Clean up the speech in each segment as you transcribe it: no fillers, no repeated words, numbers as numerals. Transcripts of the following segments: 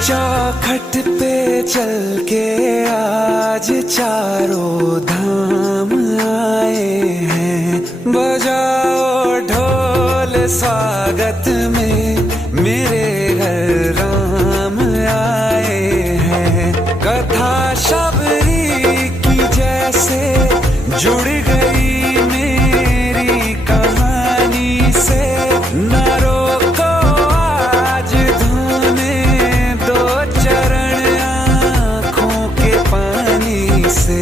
चौखट पे चल के आज चारों धाम आए हैं। बजाओ ढोल स्वागत में मेरे घर राम आए हैं। कथा शबरी की जैसे जुड़ गई मेरी कहानी से। न रोको आज धोने दो चरण आँखों के पानी से।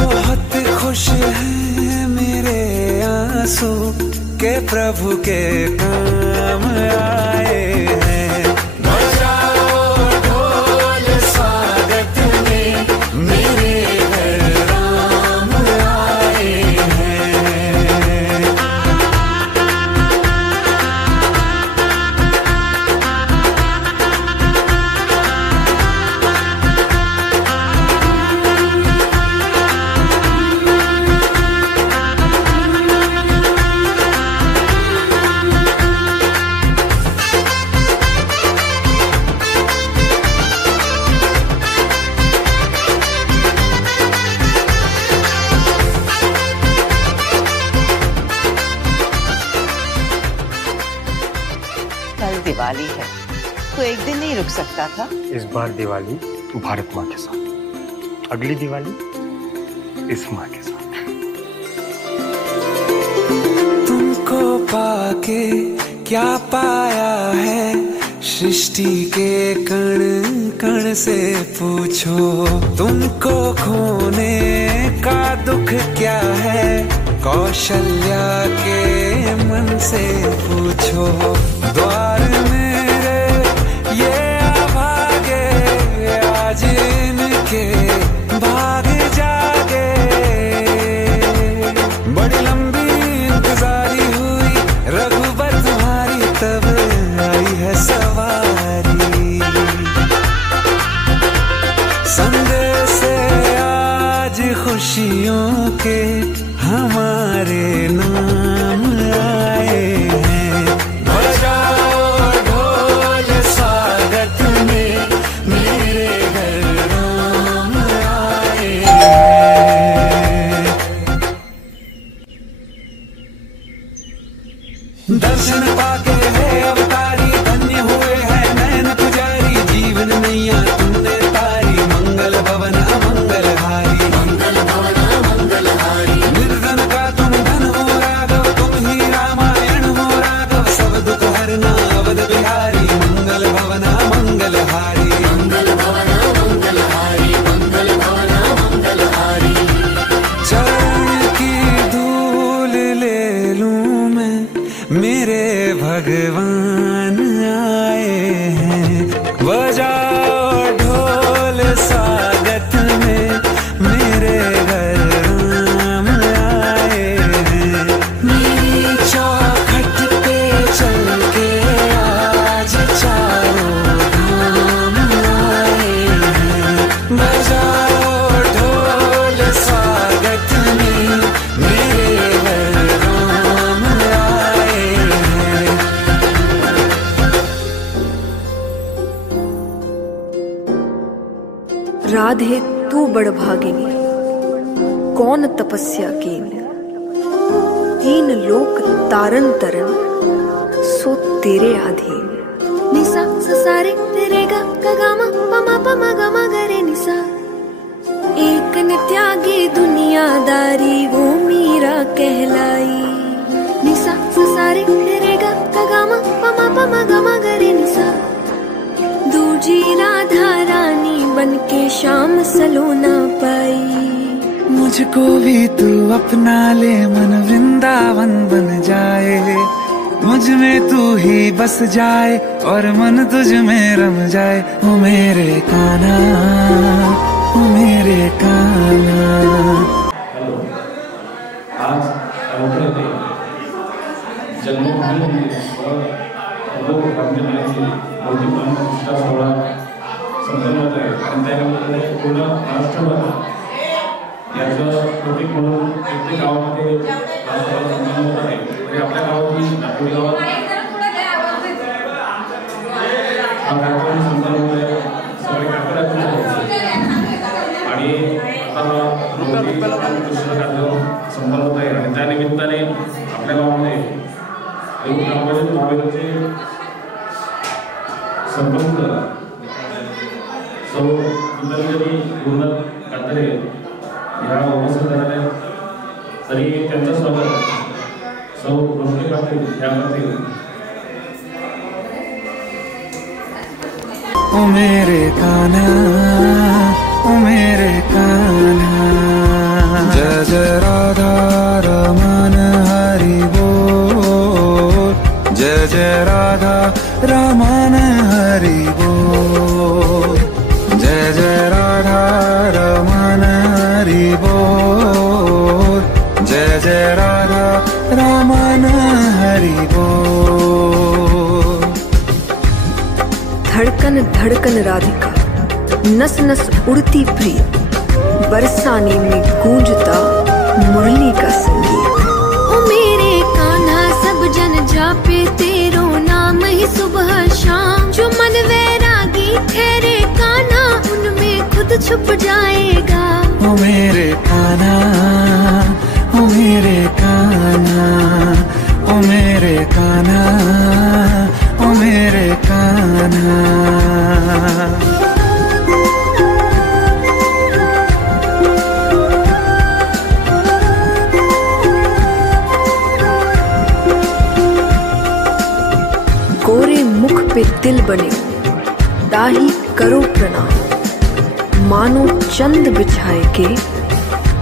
बहुत खुश हैं मेरे आंसू के प्रभु के काम आए हैं। बजाओ ढोल स्वागत में मेरे घर राम आए हैं। कल दिवाली है तो एक दिन नहीं रुक सकता था। इस बार दिवाली भारत माँ के साथ, अगली दिवाली इस माँ के साथ। तुमको पाके क्या पाया है सृष्टि के कण कण से पूछो। तुमको खोने का दुख क्या है कौशल्या के मन से पूछो। द्वार मेरे ये अभागे आज इनके भाग जागे। बड़ी लंबी इंतजारी हुई रघुबर तुम्हारी तब आई है सवारी। संदेश से आज खुशियों के हमारे नाम आए हैं। बजाओ ढोल स्वागत में मेरे घर राम आए हैं। दर्शन पाके है अवतारी धन्य हुए हैं नयन पुजारी। जीवन नैया तुमने तारी मंगल भवन अमंगल हारी। मंगल भवन अमंगल हारी। निर्धन का तुम धन हो राघव तुम ही रामायण हो राघव। सब दुख हरना अवध बिहारी मंगल भवन अमंगल हारी। मंगल भवन अमंगल हारी। मंगल भवन अमंगल हारी। चरण की धूल ले लूं मैं मेरे भगवान आए हैं। बजाओ ढोल स्वागत में मेरे घर राम आए हैं। मेरी चौखट पे चल के आज चारों धाम आए हैं। बजाओ ढोल स्वागत में मेरे घर राम आए हैं। राधे तू बड़भागिनी कौन तपस्या कीन। तीन लोक तारन तरन सो तेरे अधीन। निसा ससारे तेरे गा गामा पमा पमा गमा गरे निसा। एक नित्यागी दुनियादारी वो मीरा कहलाई। निसा ससारे तेरे गा गामा पमा पमा गमा गरे निसा। दूजी राधा रानी बनके शाम सलोना पाई। मुझको भी तू अपना ले मन वृंदावन बन जाए। मुझ में तू ही बस जाए और मन तुझ में रम जाए। ओ मेरे कान्हा ओ मेरे कान्हा। हेलो, आज अयोध्या में जन्मभूमी और लोक राज्याची मोठी प्रतिष्ठा सोहळा संपन्न होत आहे आणि त्यामध्ये पूर्ण महाराष्ट्रभर याचं प्रतीक म्हणून प्रत्येक गावामध्ये हा सोहळा संपन्न होत आहे. तरी आपल्या गावातून नागपूर गावात हा कार्यक्रम संपन्न होत आहे. त्यावेळेस महावीरचे सरपंच सौ गीतांजली गुरुनाथ कातरे ह्या उपस्थित झाल्या, तरी त्यांचं स्वागत सौ रोशनी पाटील ह्या करतील. ओ मेरे कान्हा, ओ मेरे कान्हा, जय जय राधा रमन हरि बोल, जय जय राधा रमन हरि बोल, जय जय राधा रमन हरि बोल, जय जय राधा रमन हरि बोल. धड़कन धड़कन राधिका, नस नस उड़ती प्रिय, बरसाने में गूंजता मुरली का संगीत. ओ मेरे कान्हा सब जन जापे तेरो नाम ही सुबह शाम, जो मन वैरागी ठहरे कान्हा उनमें खुद छुप जाएगा. ओ मेरे कान्हा, ओ मेरे कान्हा, ओ मेरे कान्हा, ओ मेरे कान्हा. गोरे मुख पे तिल बने, दाही करो प्रणाम, मानो चंद बिछाए के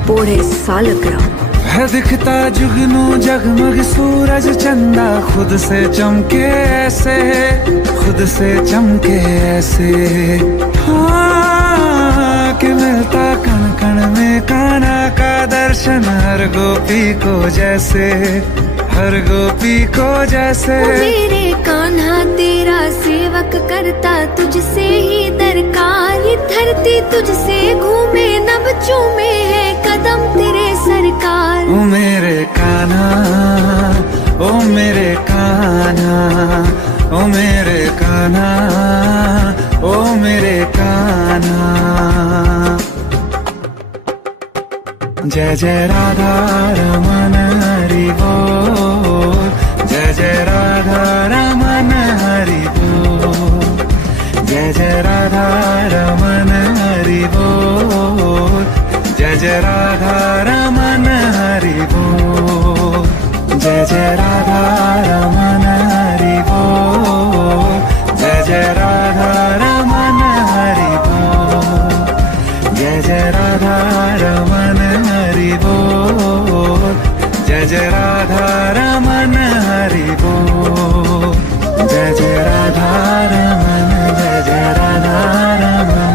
पोढ़े सालग्राम. है दिखता जुगनू जगमग सूरज चंदा, खुद से चमके ऐसे, खुद से चमके ऐसे. हाँ कि मिलता कण कण में कान्हा का दर्शन, हर गोपी को जैसे, हर गोपी को जैसे. ओ मेरे कान्हा तेरा सेवक करता तुझसे ही दरकार, ये धरती तुझसे घूमे नभ चूमे है कदम तेरे सरकार. ओ मेरे कान्हा, ओ मेरे कान्हा, ओ मेरे कान्हा, ओ मेरे कान्हा. जय जय राधा रमन हरि बोल, जय जय राधा रमन हरि बोल, जय जय राधा रमन हरि बोल, जय जय राधा रमन हरि बोल, जय जय राधा रमन हरि बोल, जय जय राधा रमन हरि बोल, जय जय राधा रमन हरि बोल, जय जय राधा रमन हरि बोल, जय जय राधा रमन, जय जय राधा रमन,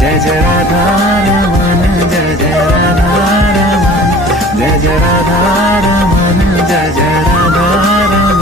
जय जय राधा रमन, जय जय राधा रमन, जय जय राधा रमन, जय जय राधा रमन.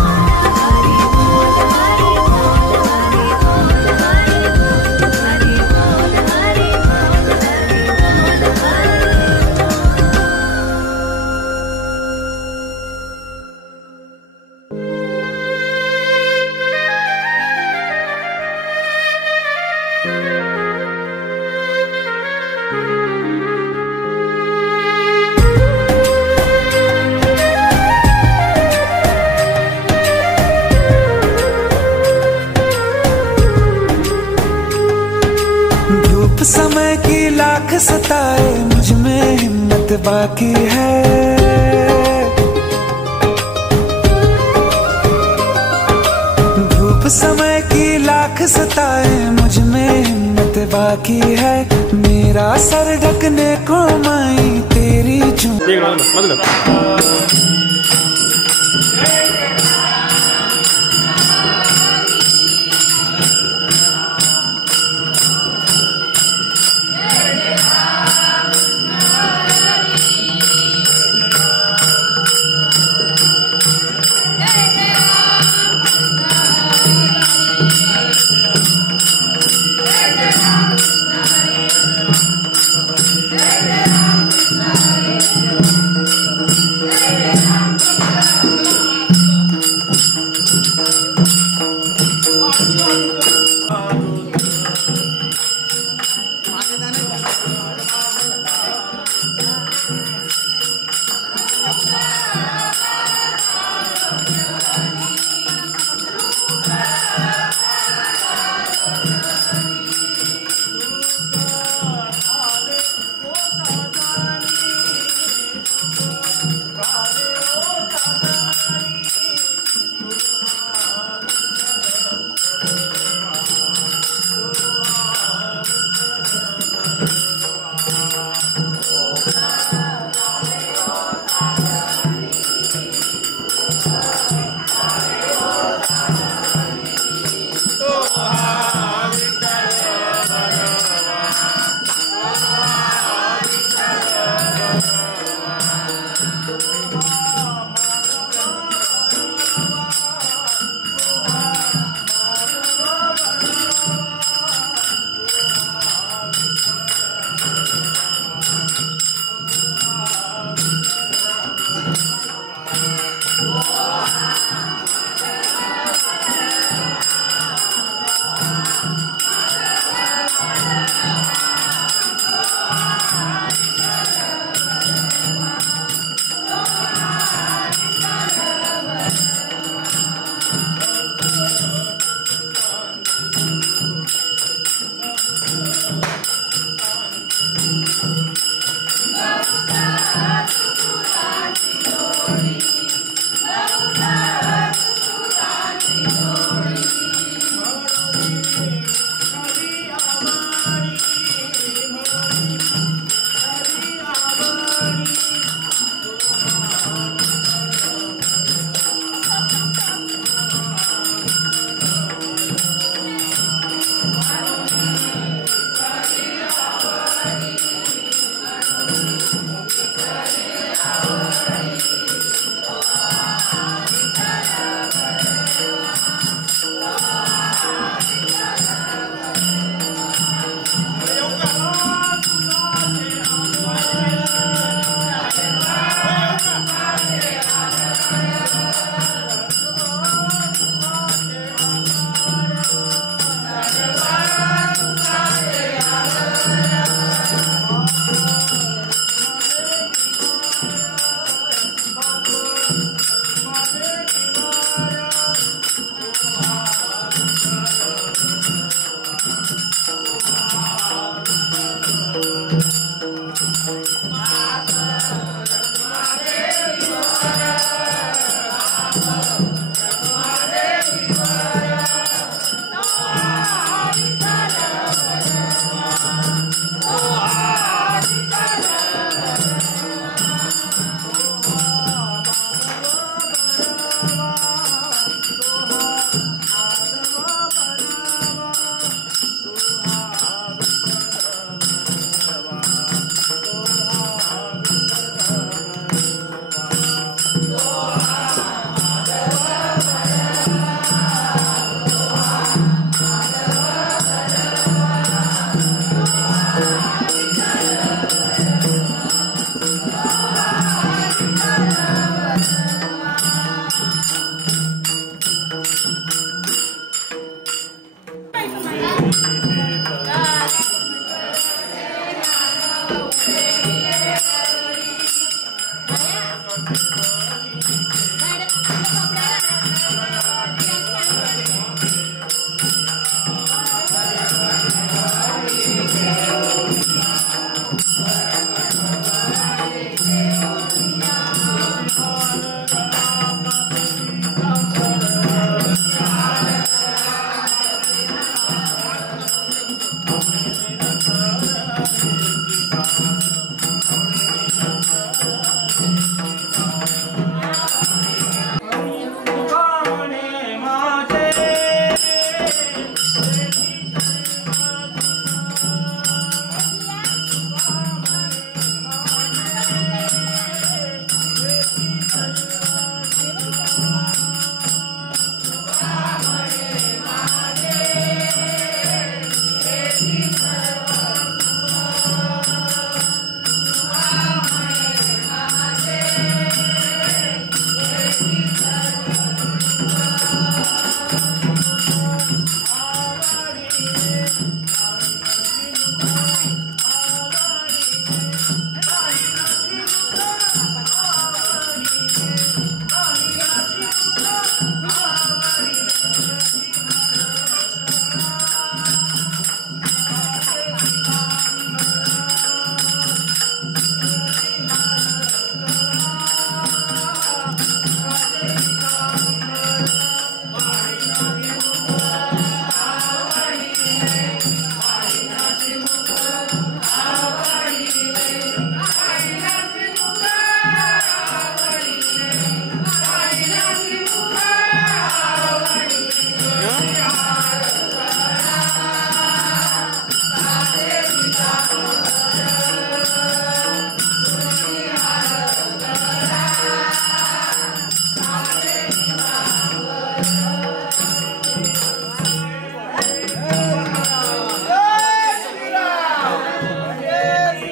समय की लाख सताए, मुझ में हिम्मत बाकी है. धूप समय की लाख सताए, मुझ में हिम्मत बाकी है. मेरा सर ढकने को माई तेरी चूं.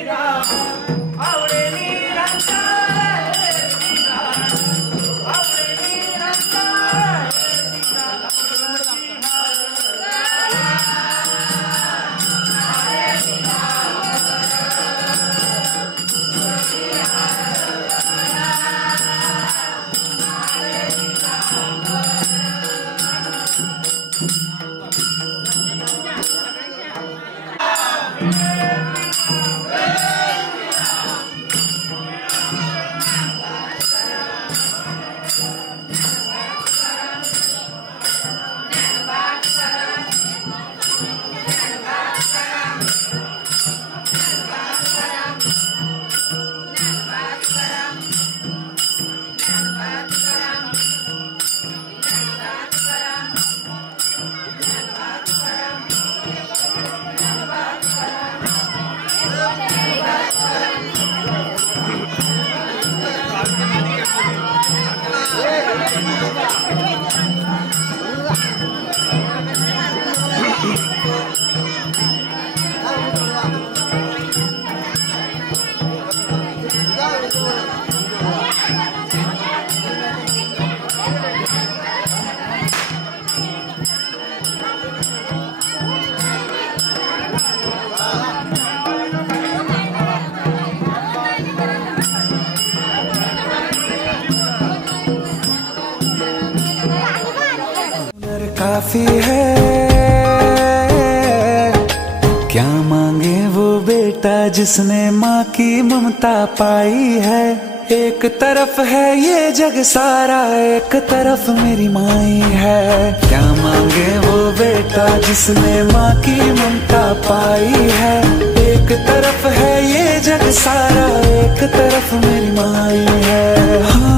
Ram काफी है क्या मांगे वो बेटा जिसने माँ की ममता पाई है। एक तरफ है ये जग सारा, एक तरफ मेरी माई है। क्या मांगे वो बेटा जिसने माँ की ममता पाई है। एक तरफ है ये जग सारा, एक तरफ मेरी माई है। हाँ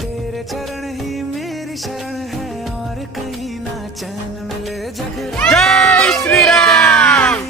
तेरे चरण ही मेरी शरण है और कहीं ना चैन मिले जग। जय श्री राम।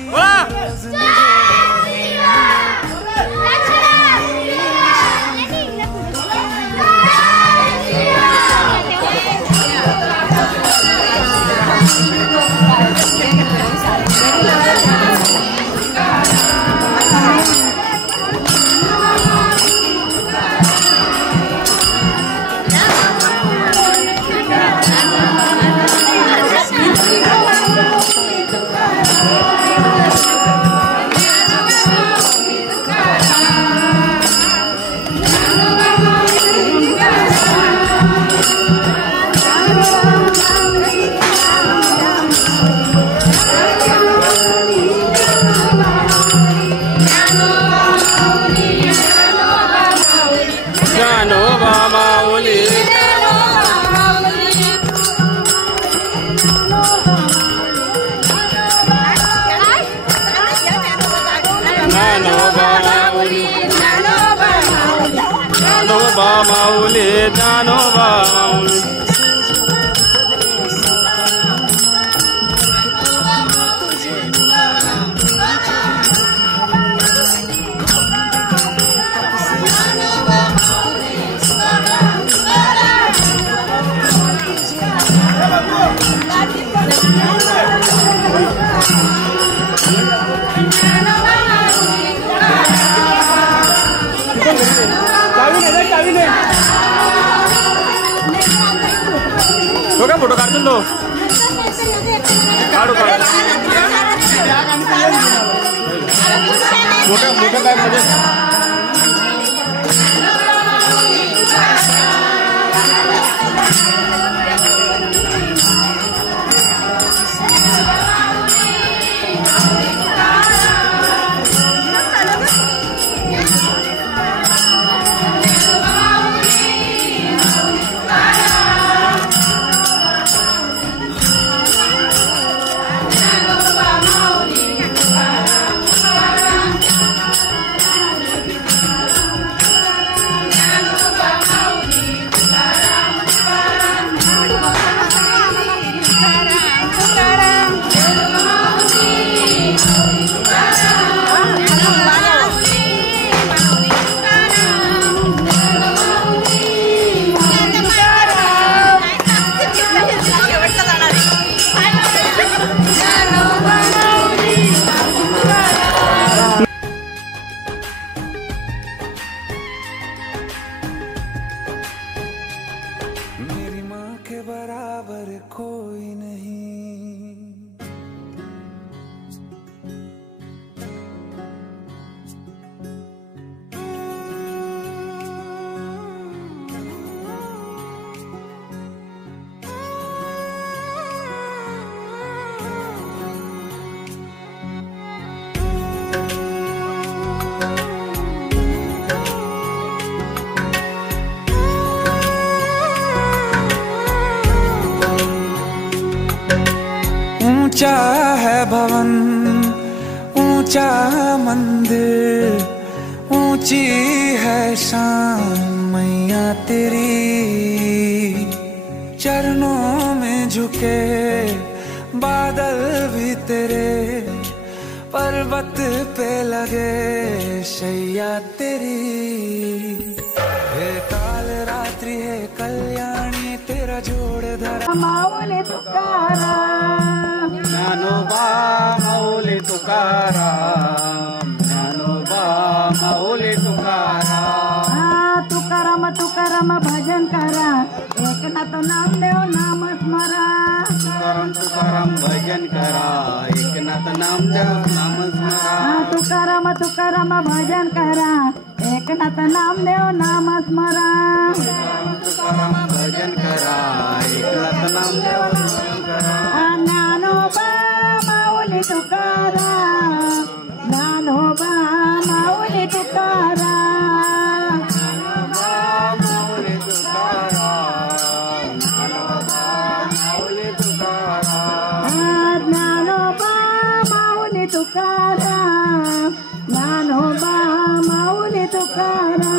माऊली ज्ञानोबा माऊली फोटो काढून दो काढू मोठ्या बॅग मध्ये मेरी माँ के बराबर कोई नहीं। ऊंचा है भवन, ऊंचा मंदिर, ऊंची है शान मैया तेरी। चरणों में झुके बादल भी तेरे, पर्वत पे लगे शैया तेरी। हे काल रात्रि है कल्याणी तेरा जोड़ धरा। माऊली तुकाराम, ज्ञानोबा माऊली तुकाराम, ज्ञानोबा माऊली तुकाराम। तुकाराम तुकाराम भजन करा, एकनाथ नामदेव नाम स्मरा। तुकाराम तुकाराम भजन करा, एकनाथ नामदेव नाम स्मरा। तुकाराम तुकाराम भजन करा, एकनाथ नामदेव नाम स्मरा। तुकाराम भजन करा, एकनाथ नामदेव नाम करा। ज्ञानोबा माऊली तुकाराम, ज्ञानोबा माऊली तुकाराम। ज्ञानोबा माऊली तुकाराम, ज्ञानोबा माऊली तुकाराम।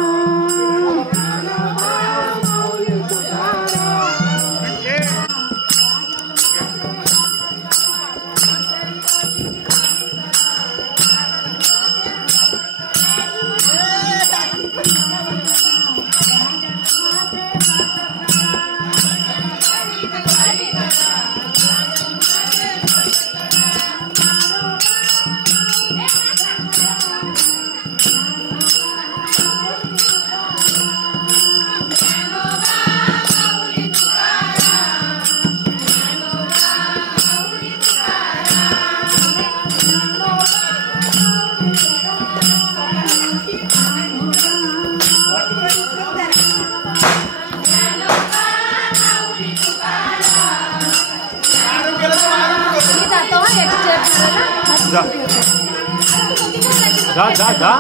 जा जा जा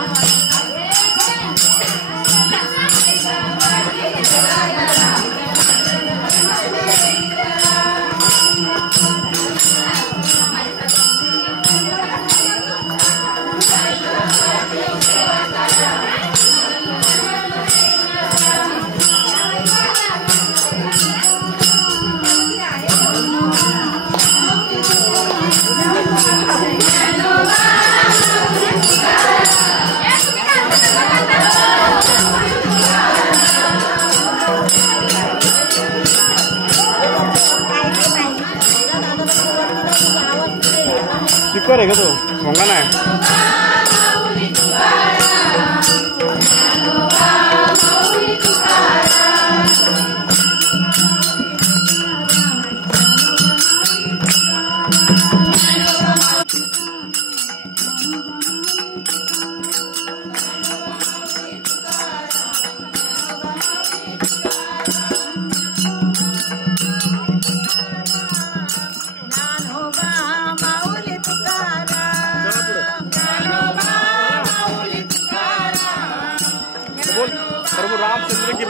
स्पीकर आहे का तो भोंगा नाही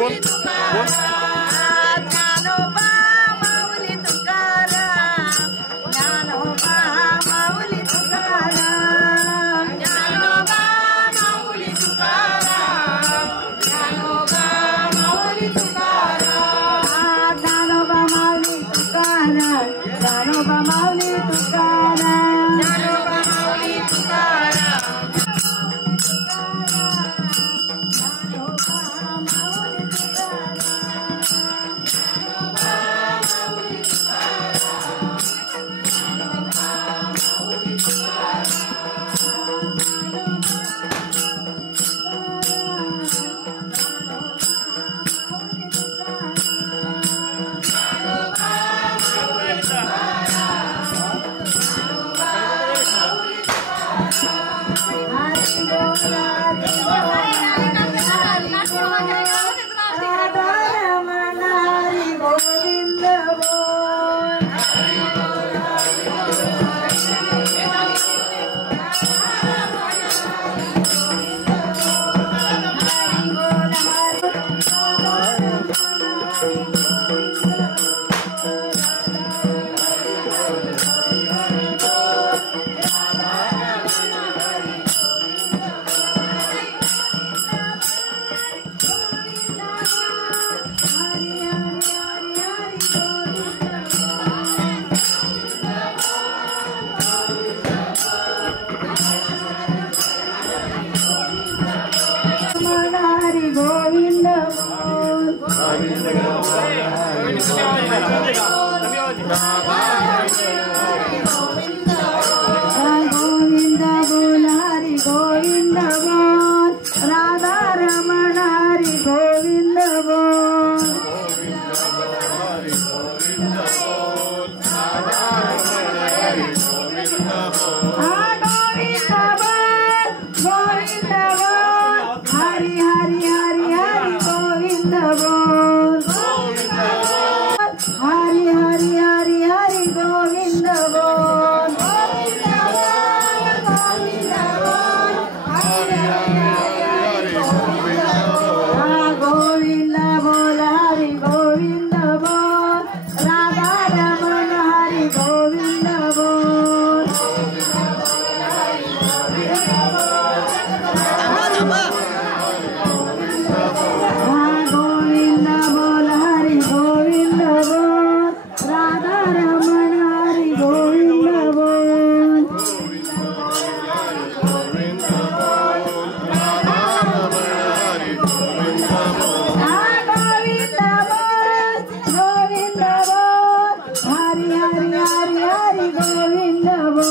बोल ज्ञानोबा माऊली तुकाराम, ज्ञानोबा माऊली तुकाराम, ज्ञानोबा माऊली तुकाराम, ज्ञानोबा माऊली तुकाराम, ज्ञानोबा माऊली तुकाराम, ज्ञानोबा माऊली तुकाराम, ज्ञानोबा माऊली तुकाराम. गोविंद बोल हरि गोविंद बोल, राधा रमण हरि गोविंद बोल, गोविंद बोल हरि हरि हरि हरि गोविंद बोल, हरि हरि हरि हरि गोविंद बोल, गोविंद बोल हरि गोविंद बोल, राधा रमण हरि गोविंद बोल, गोविंद बोल हरि गोविंद बोल, राधा रमण हरि गोविंद बोल, गोविंद बोल गोविंद बोल हरि हरि हरि हरि गोविंद बोल,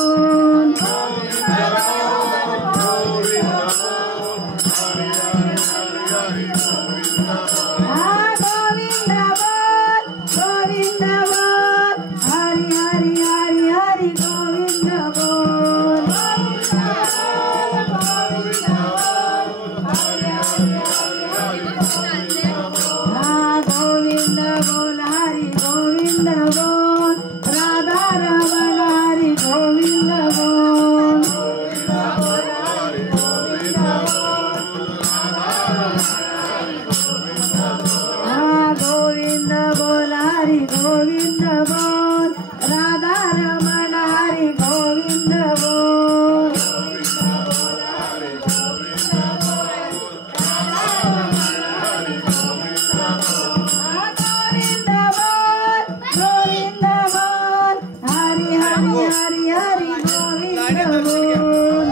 गोविंद बोल हरि हरि हरि हरि गोविंद बोल, गोविंद बोल हरि गोविंद बोल, राधा रमण हरि गोविंद बोल, गोविंद बोल हरि गोविंद बोल, राधा रमण हरि गोविंद बोल, गोविंद बोल हरि हरि हरि हरि गोविंद बोल,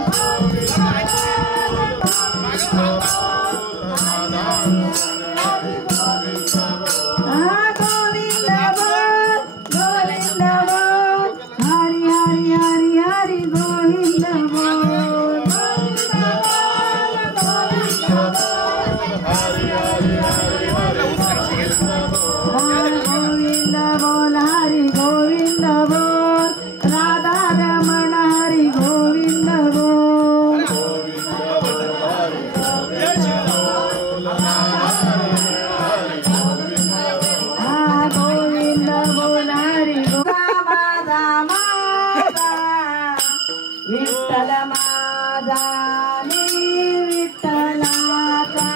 गोविंद बोल हरि हरि हरि हरि गोविंद बोल, गोविंद बोल हरि गोविंद बोल, राधा रमण हरि गोविंद बोल, गोविंद बोल हरि माता विठ्ठल माझा मी विठ्ठलाचा,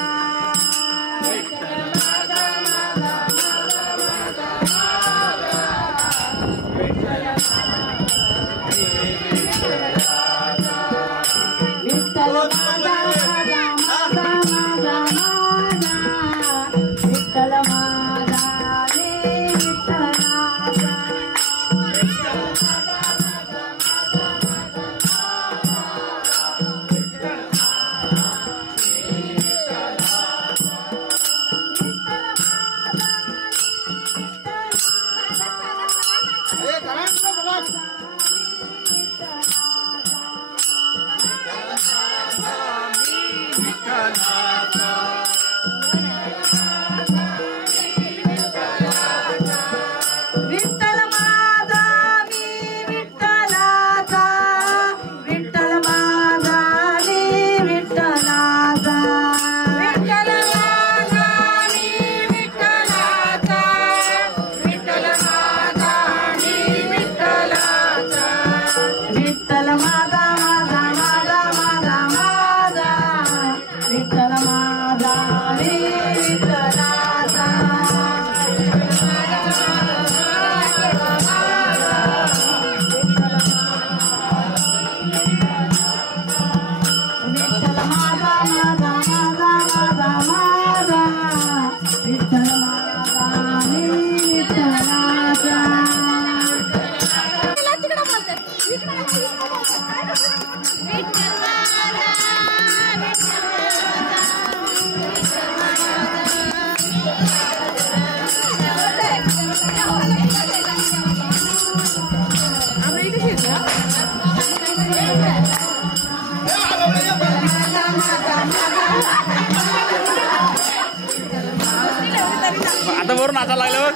आता बरोबर नाचा लागल्यावर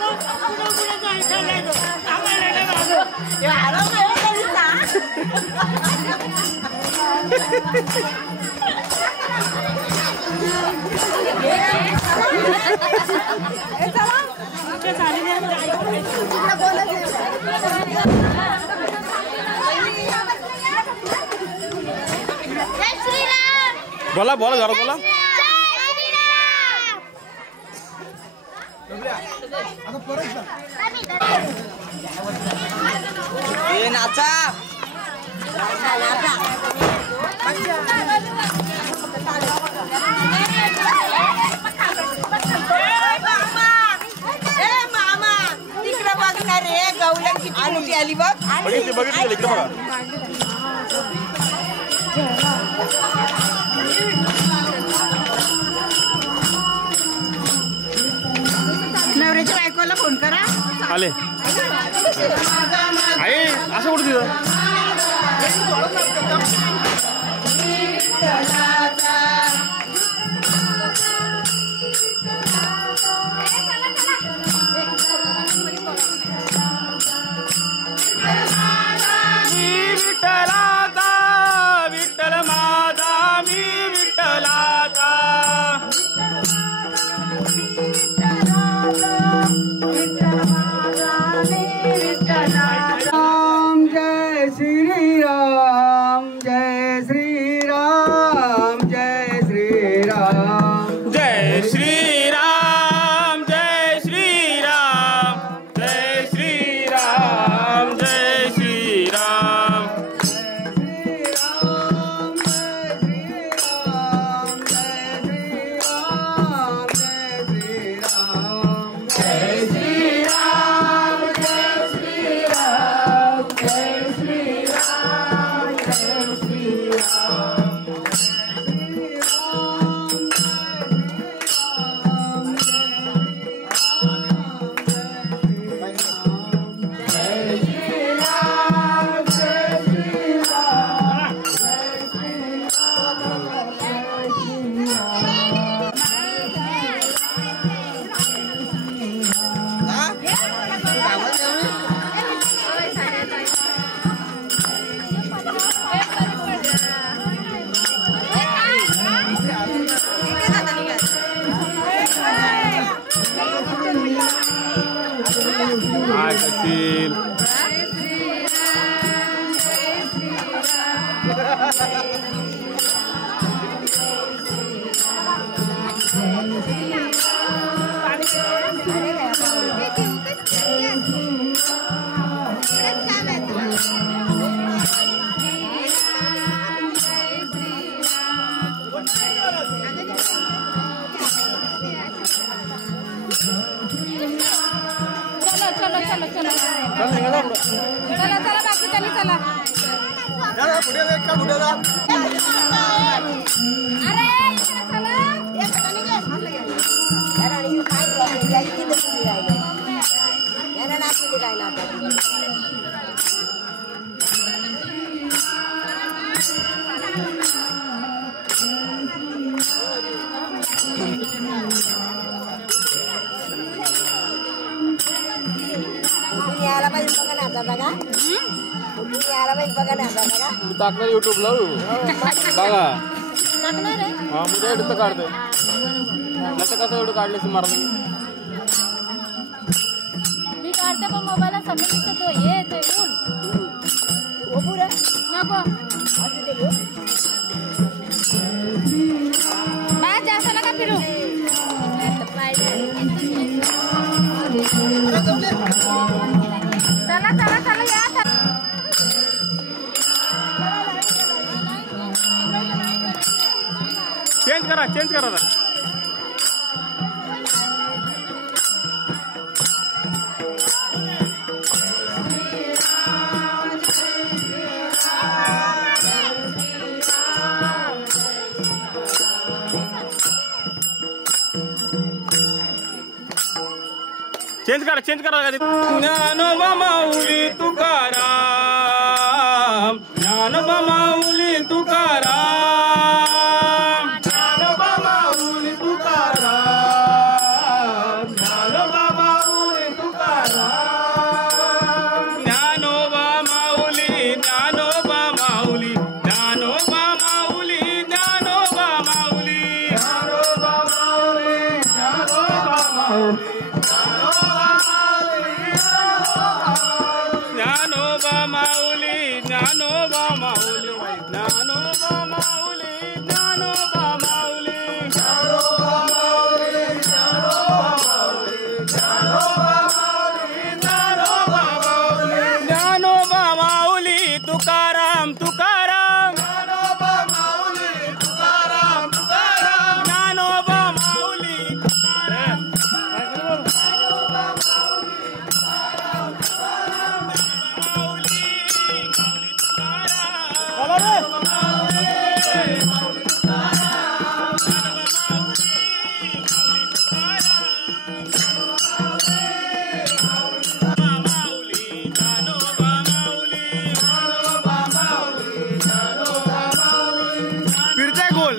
बोला बोला जरा बोला ये नाचा तिकडे बघणार रे गौलंची आली आली बघ बघितली इकडे बघा नवऱ्याच्या बायकोला फोन करा आले आई असं कुठं तिथं विठ्ठलाचा विठ्ठल माझा मी विठ्ठलाचा राम जय श्री राम जय श्री राम जय श्री राम जय श्री राम जय श्री राम जय श्री राम जय श्री राम याला पाहिजे बघा ना आता बघा याला पाहिजे बघा ना आता बघा टाकणार युट्यूबला बघा टाकणार आहे हा मुद्दा एवढं काढतोय नाही तर कसं एवढं काढले मारलं मी काढते पण मोबाईलला समोर दिसतो तो ये ते ऊन ओ पुरा नको असं ते घेऊ बाय जास्त नका फिरू चला चला चला या चेंज करा आता चेंज करा ज्ञानोबा माऊली तुकाराम ज्ञानोबा माऊली तुकाराम, ज्ञानोबा माऊली तुकाराम, ज्ञानोबा माऊली तुकाराम, ज्ञानोबा माऊली, ज्ञानोबा माऊली, ज्ञानोबा माऊली, ज्ञानोबा माऊली, ज्ञानोबा माऊली, ज्ञानोबा माऊली, ज्ञानोबा माऊली, ज्ञानोबा माऊली, ज्ञानोबा माऊली, ज्ञानोबा माऊली, ज्ञानोबा माऊली, ज्ञानोबा माऊली, ज्ञानोबा माऊली, ज्ञानोबा माऊली तुकाराम तुकाराम, ज्ञानोबा माऊली तुकाराम तुकाराम, ज्ञानोबा माऊली तुकाराम, ज्ञानोबा माऊली तुकाराम तुकाराम, माऊली माऊली तुकाराम, माऊली फिरते गोल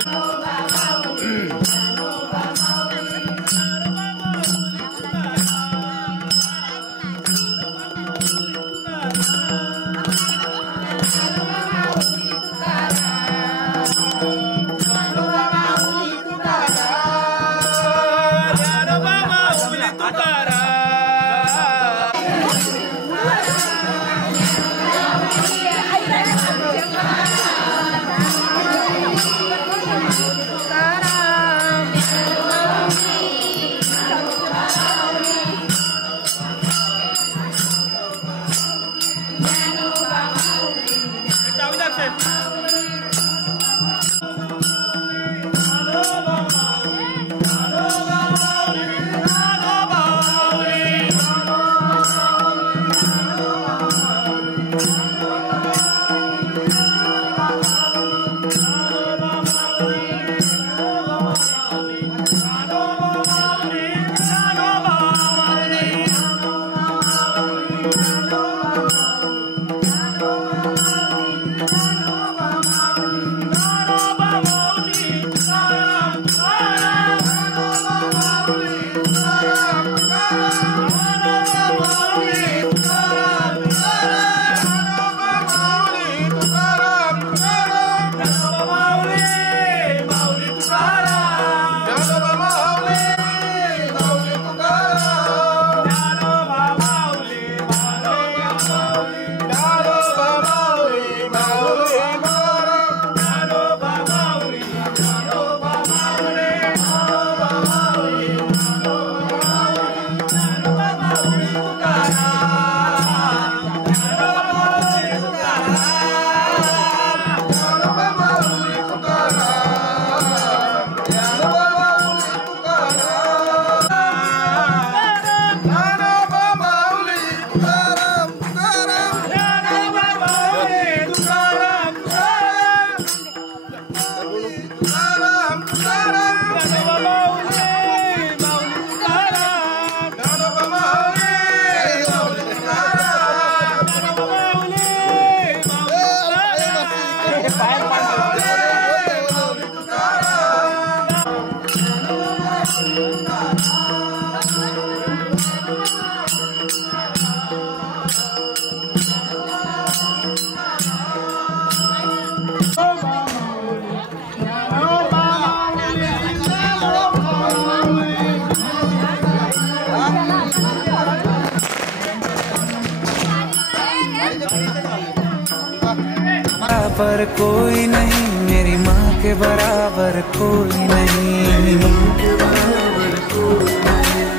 पर कोई नहीं, मेरी माँ के बराबर कोई नहीं।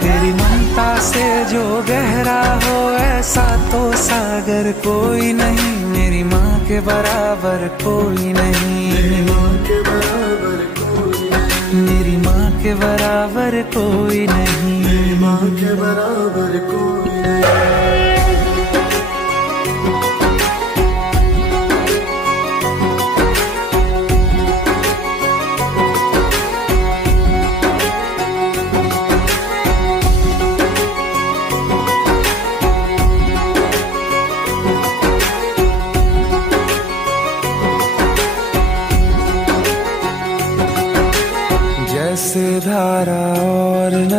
तेरी ममता से जो गहरा हो ऐसा तो सागर कोई नहीं, मेरी माँ के बराबर कोई नहीं। मेरी माँ के बराबर कोई नहीं, मेरी माँ के बराबर कोई नहीं।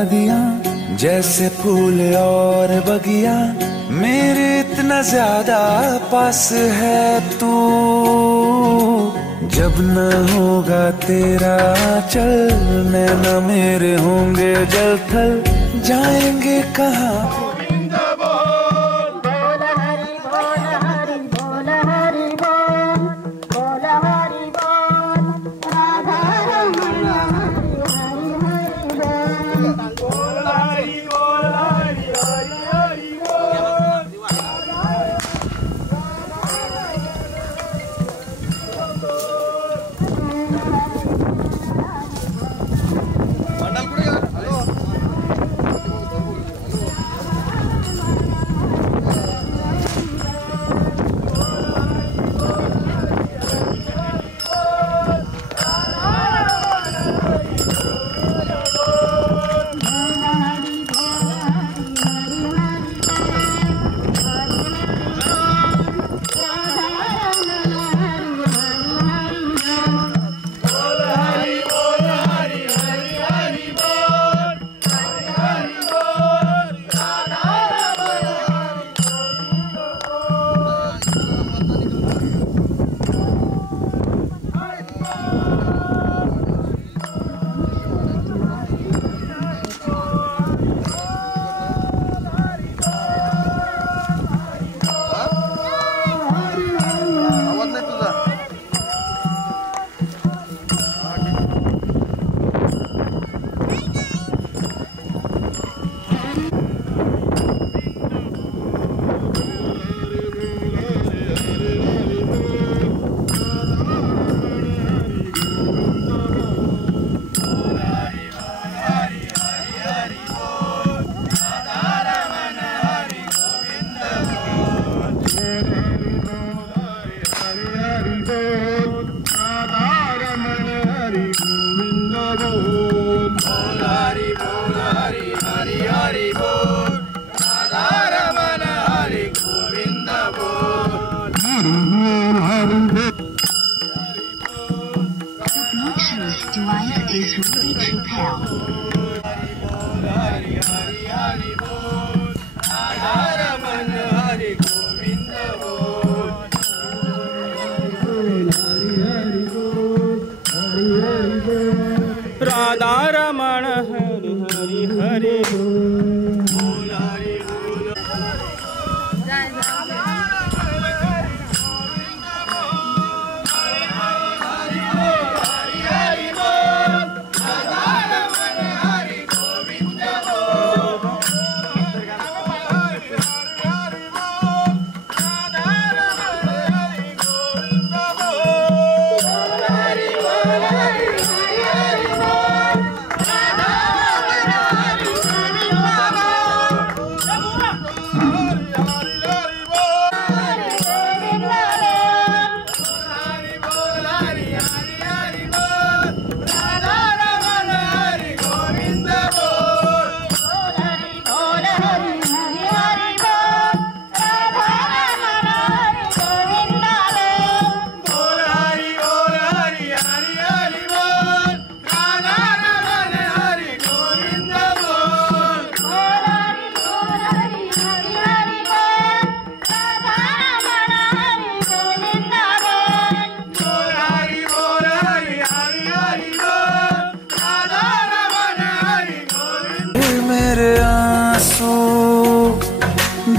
नदियाँ जैसे फूल और बगिया, मेरे इतना ज्यादा पास है तू। जब न होगा तेरा चल, नैना मेरे होंगे जल थल, जाएंगे कहाँ।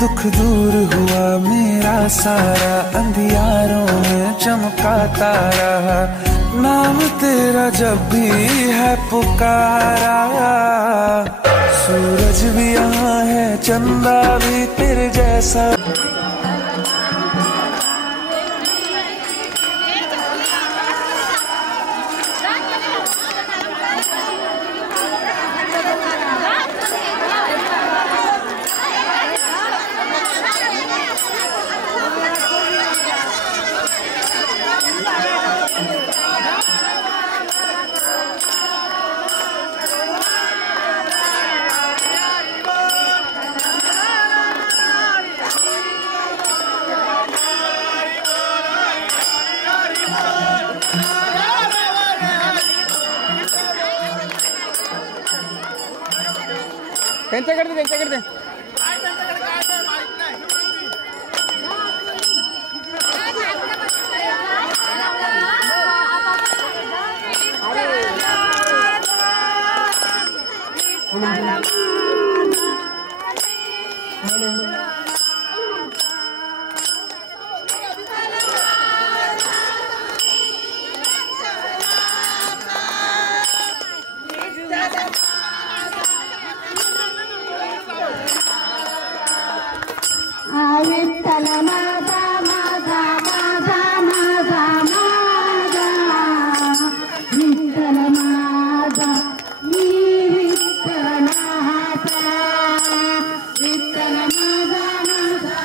दुख दूर हुआ मेरा सारा, अंधियारों में चमका तारा, नाम तेरा जब भी है पुकारा। सूरज भी यहाँ है, चंदा भी तेरे जैसा। त्यांच्याकडे दे. विठ्ठल माझा माझा माझा माझा माझा विठ्ठल माझा मी विठ्ठलाचा विठ्ठल माझा माझा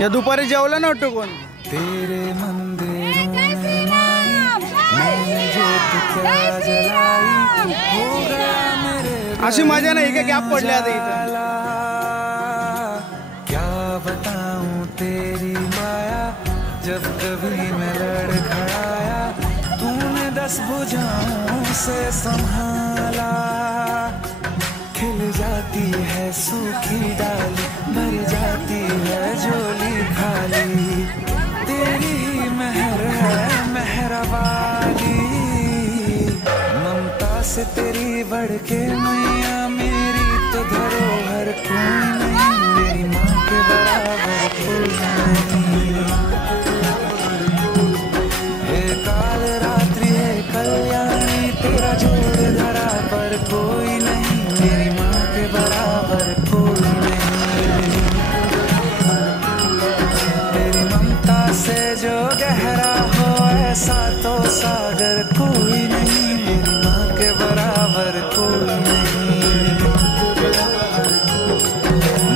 या दुपारी जेवलं ना वाटतं कोण तेरे मंदिरों में मैंने ज्योत क्या जलाई होगा मेरे अशी मजा नाही का गॅप पडले आता इथं क्या बताऊं तेरी माया जब कभी मैं लड़खड़ाया तूने 10 भुजाओं से संभाला खिल जाती है सूखी डाली भर जाती है झोली खाली तेरी ही मेहर है मेहरबानी ममता से तेरी बढ़ के मैया मेरी तो धरोहर कोई नहीं मेरी माँ के बराबर कोई नहीं हे काल रात्रि है कल्याणी तेरा जोड़ धरा पर कोई नहीं मेरी माँ के बराबर कोई नहीं तेरी ममता से जो गहरा हो ऐसा तो सागर कोई नहीं मेरी माँ के बराबर कोई नहीं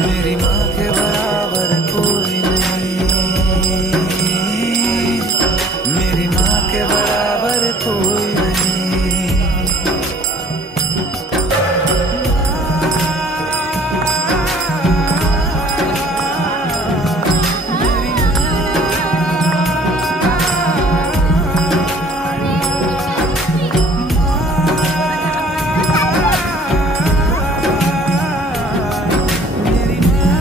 मेरी माँ के बराबर कोई नहीं मेरी माँ के बराबर कोई नहीं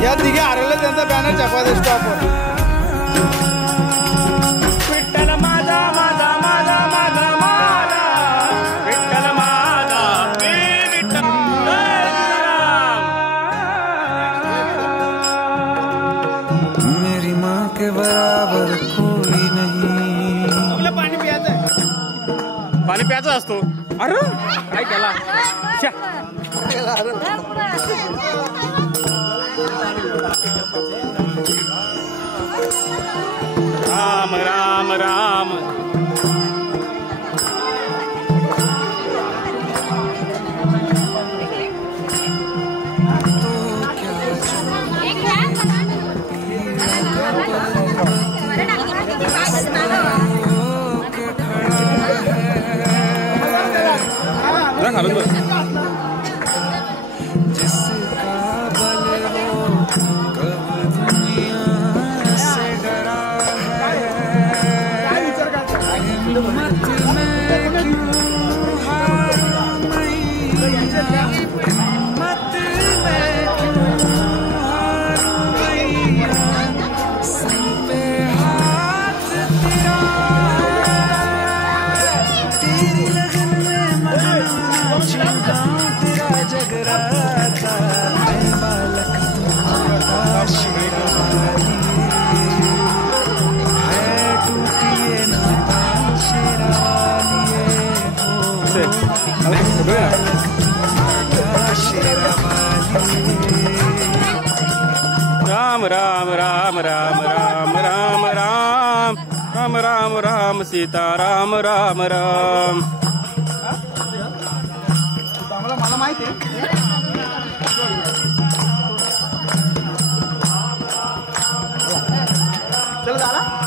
या तिघे हरवले त्यांचा बॅनर छापवा दे स्टॉपवर विठ्ठल माझा माझा माझा माझा माझा विठ्ठल माझा विठ्ठल मेरी माँ के बराबर कोई नहीं आपलं पाणी प्यायचं पाणी प्यायचं असतो अरे काय केला राम राम राम घालून बस जिसका बल हो कब दुनिया से डरा है हिम्मत में क्यों हारूं मैया हिम्मत में क्यों हारूं मैया सर पे हाथ तेरा है तेरी लगन में मरना गाँव तेरा जगराता मैं बालक तुम्हारा शेरवाली है टूटिए नाता शेरवाली से राम राम राम राम राम राम राम राम राम राम सीता राम राम राम. मला माहिती आहे. चल झाला.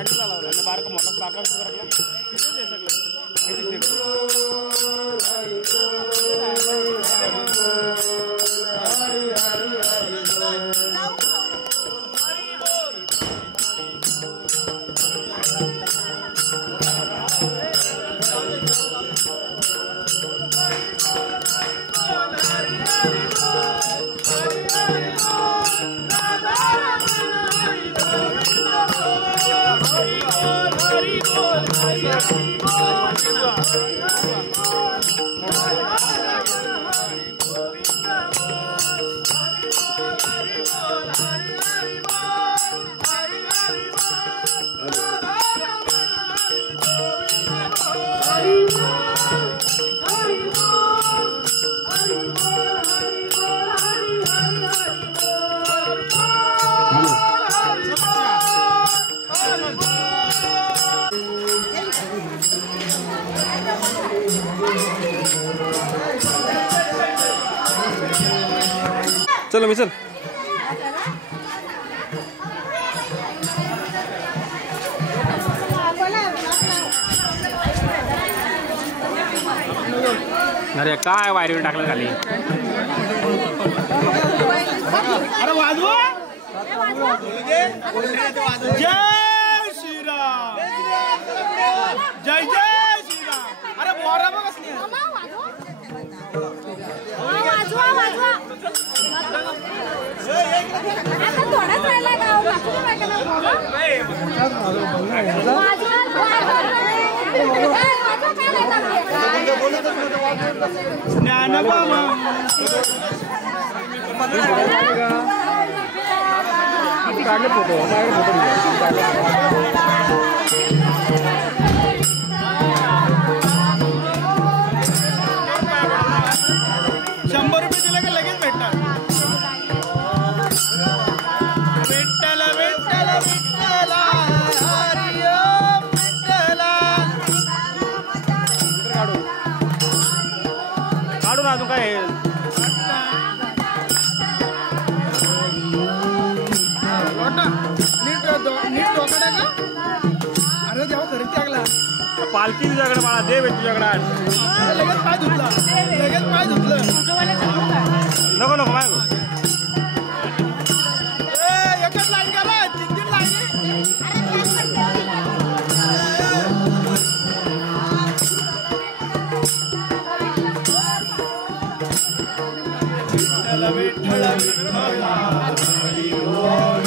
स्टार्टिंगला लावला ना बारका मोठा बारका करायला किती ते सगळे चलो मिसल अरे काय वायरीवर टाकलं खाली अरे वाजवा जय श्रीराम जय जय श्रीराम अरे बोरा बघ कसली वाजवा वाजवा आता थोडाच राहिला गाव बाकी काय काढले फोटो ₹100 दिले का लगेच भेटणार विठ्ठल विठ्ठल विठ्ठल हरी ओम विठ्ठल काढून अजून काय नीट डोकाडा का अरे जेव्हा घरी टाकला पालखी तुझ्याकडे मला देव आहे तुझ्याकडे लगेच पाय धुतलं नको नको माय एकच लाईन करा 3-3 लाईन विठ्ठल विठ्ठल हरी ओम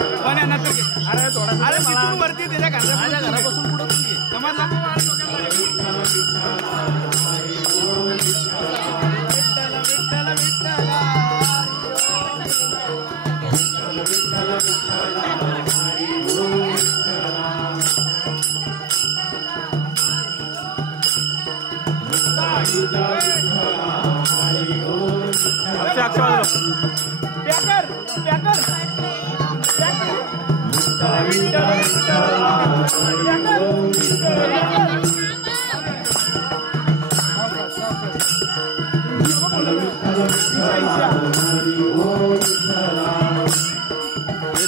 अरे तिथून वरती त्याच्या माझ्या घरापासून पुढे समजला अक्षय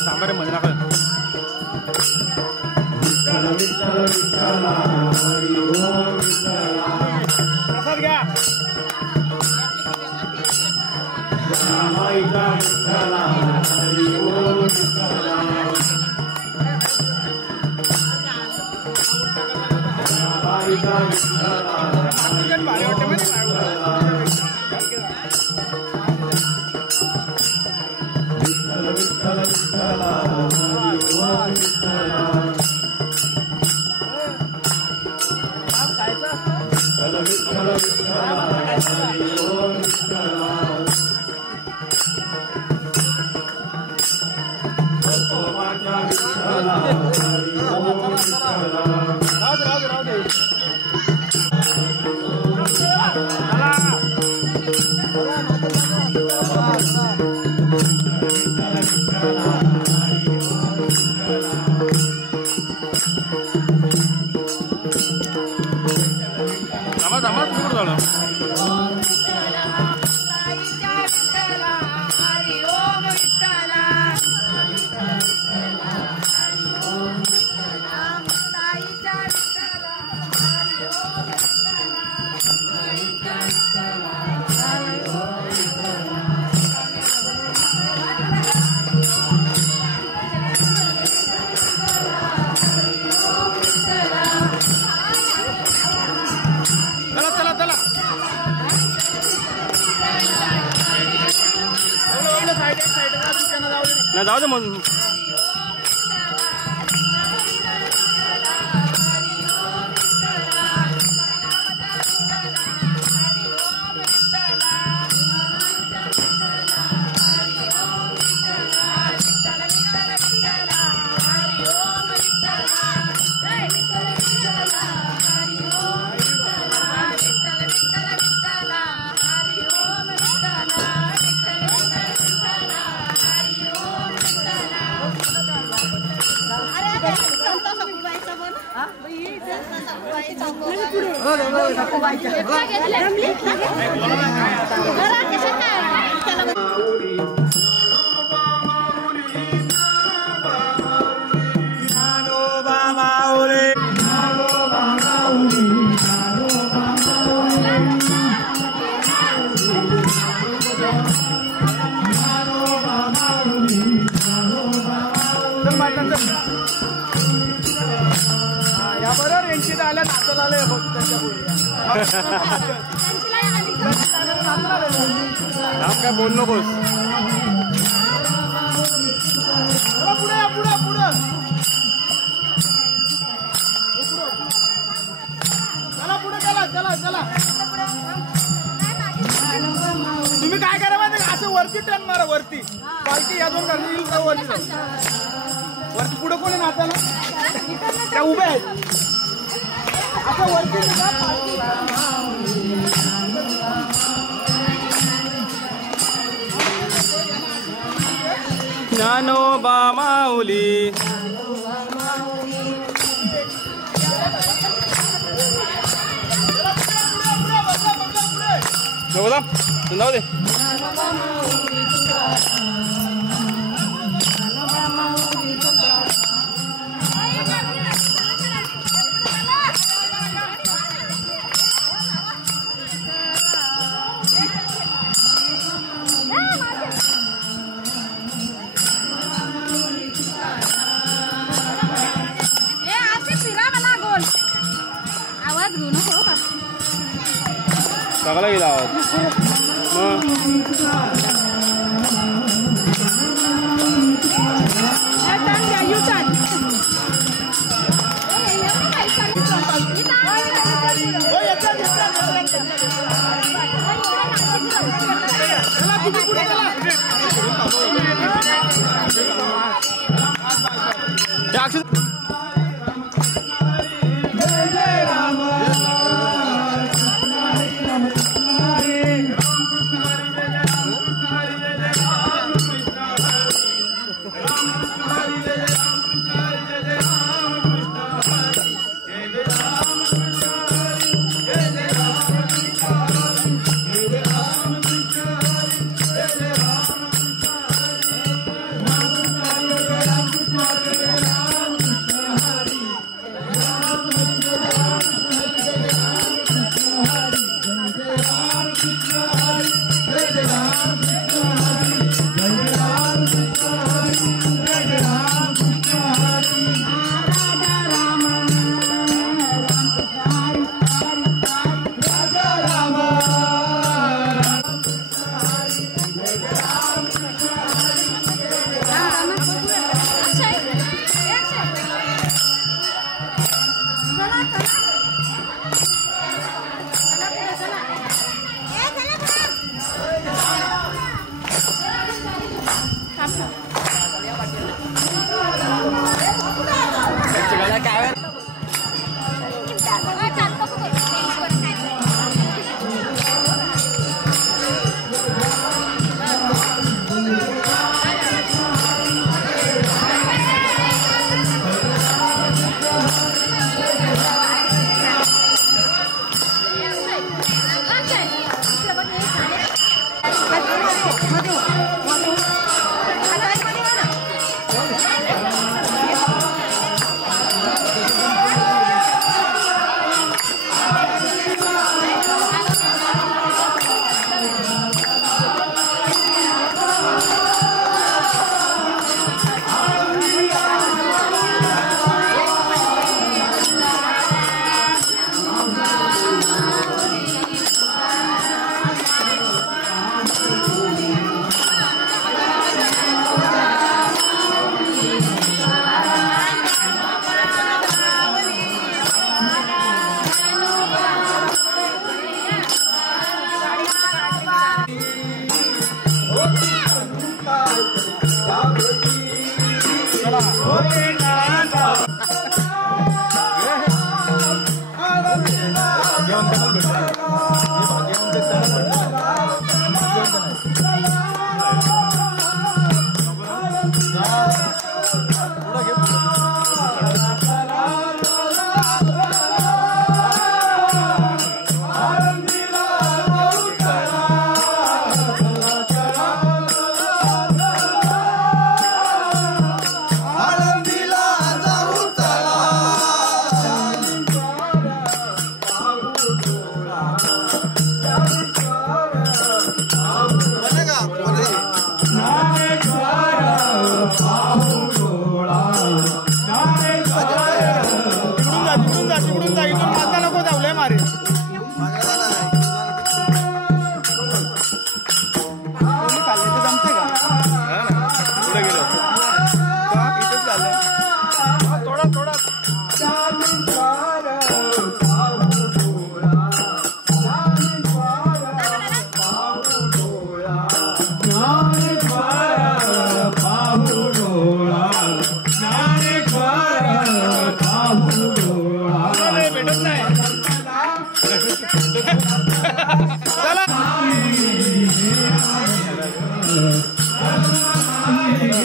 सांबार मध्ये नाका प्रसाद घ्या भारी वाटते ना जाऊ दे म्हणून बरोबर यांची आल्या नाचायला आले काय बोल नकोस पुढे पुढे पुढे चला पुढे चला चला चला तुम्ही काय करा माहिती असं वरती टर्न मारा वरती पालखी या दोन गाडी येईल का वरती वरती पुढे कोणी नाचायला त्या उभे आहेत असं वरती ज्ञानोबा माऊली बोला जाऊ दे आवाज घेऊ नको का सगळा गेला आवाज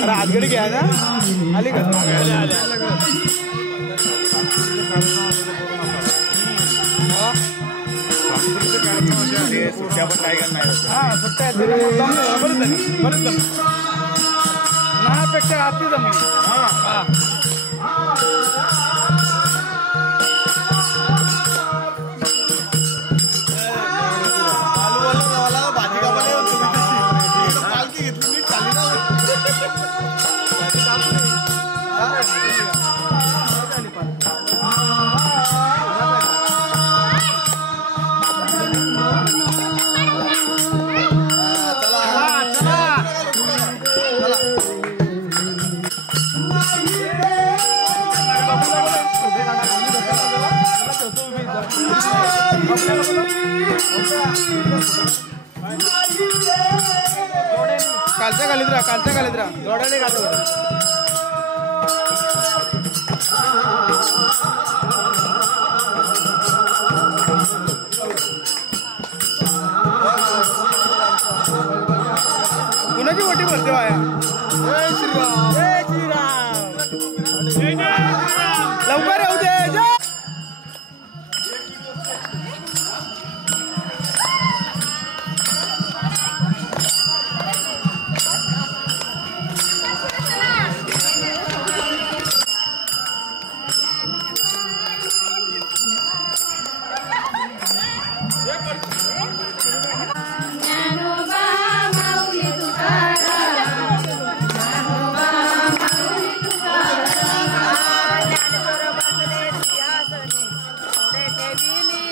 राजगड घ्या ना आली का सुट्ट्या पण काय करणार सुट्ट्या बरंच झाली नापेक्षा आती जमली कालच्या कालीत राहा जोडाने गातो कुणाची मोठी बोलते बाया जय श्रीराम जय श्रीराम लवकर येऊ दे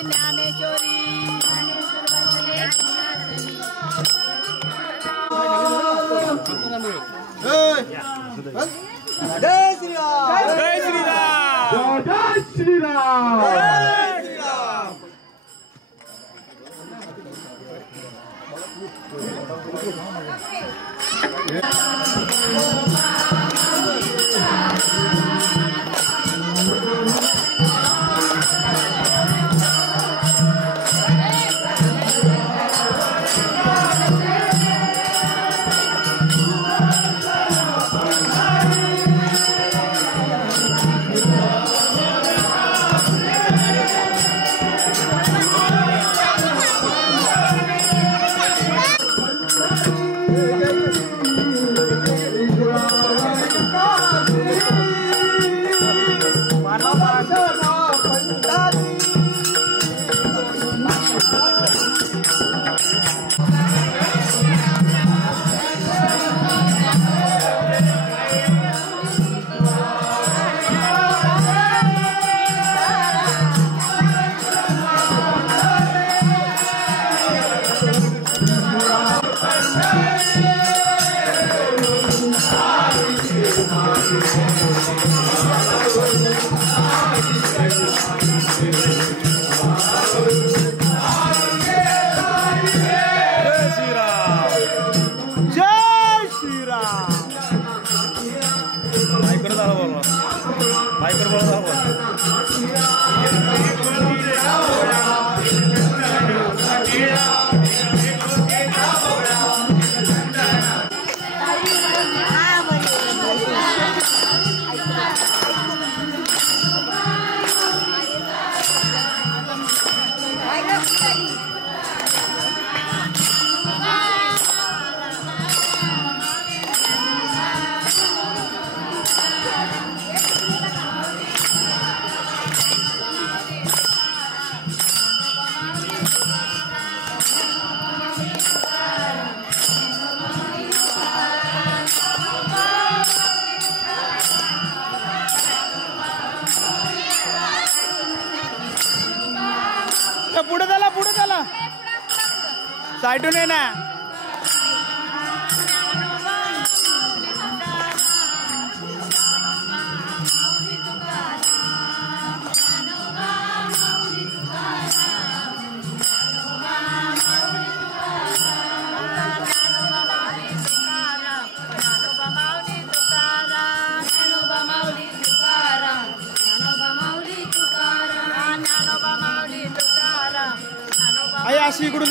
ज्ञानेश्वरी जय श्रीराम जय श्रीराम जय श्रीराम जय पुढे झाला साईडून ये ना आई अशी इकडून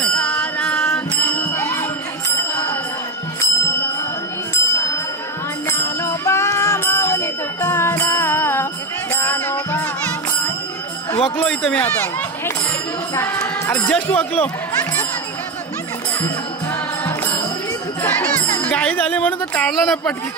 वकलो इथं मी आता अरे जस्ट वकलो गाई झाली म्हणून तो काढला ना पटकी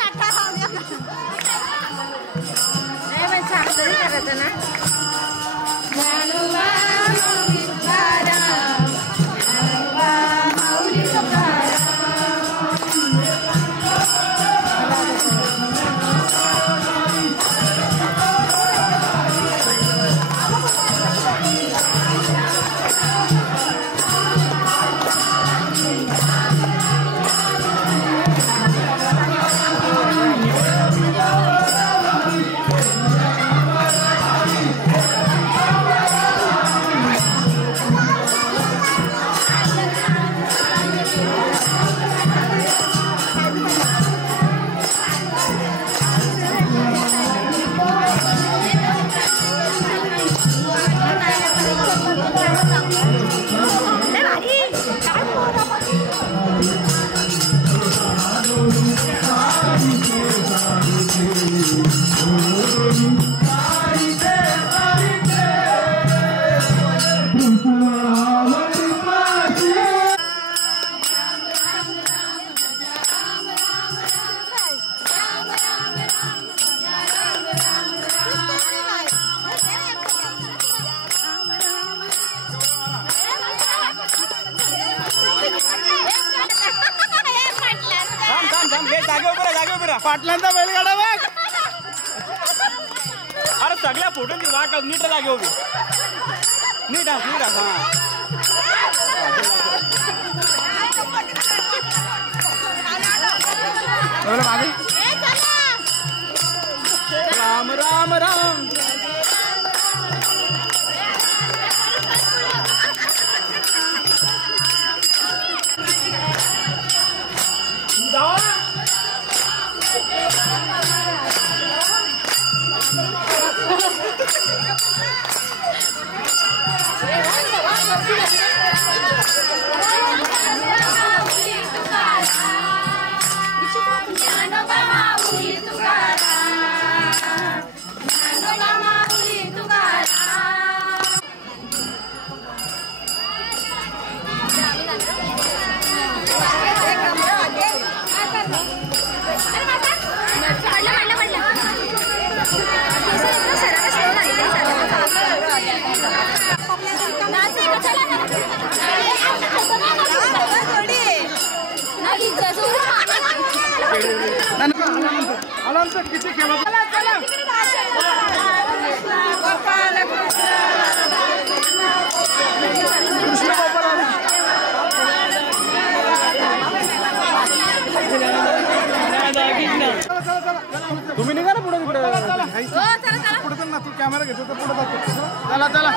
पाटलांचा बैलगाडा बघ अरे सगळ्या फोटोची वाट नीट जागे उभी नीट मागे राम राम राम किती खेळा तुम्ही निघा ना पुढे पुढे पुढे ना तू कॅमेरा घेतो तर पुढे जातो चला चला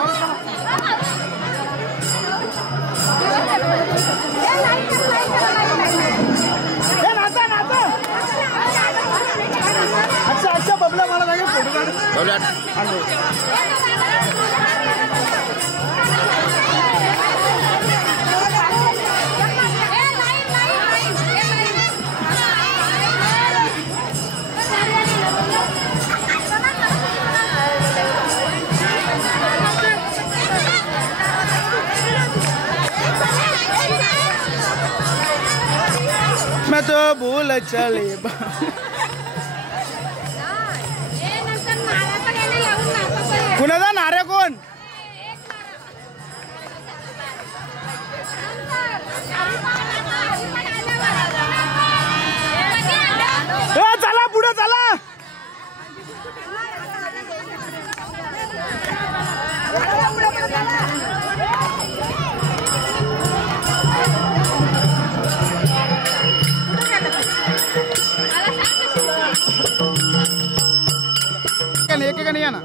अच्छा अच्छा बबला मला जागे फोटो काढ मैं तो भूल चले कुणाचा नारे कोण चला पुढे चला एक नहीं है ना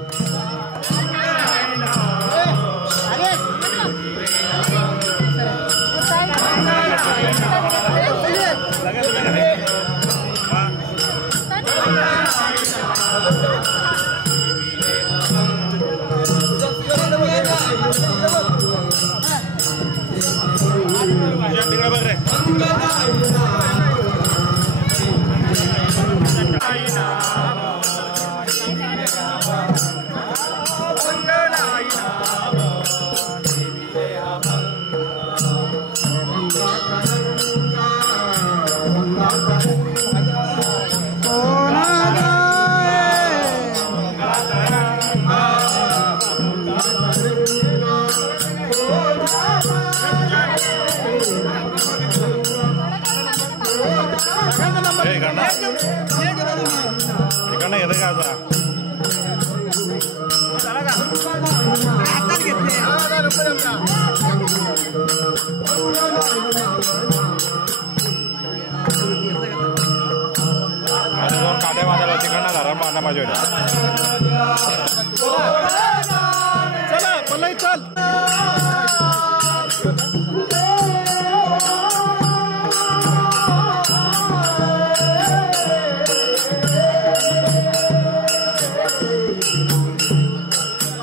चला पल्लई चल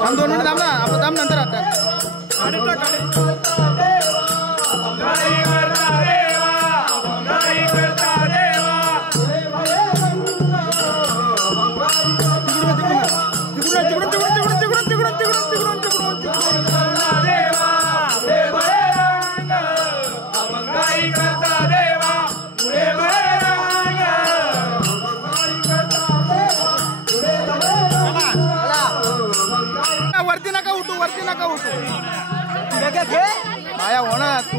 हम 2 मिनिट थांबला आपण थांब नंतर आता वरती नका उठू आया होणार तू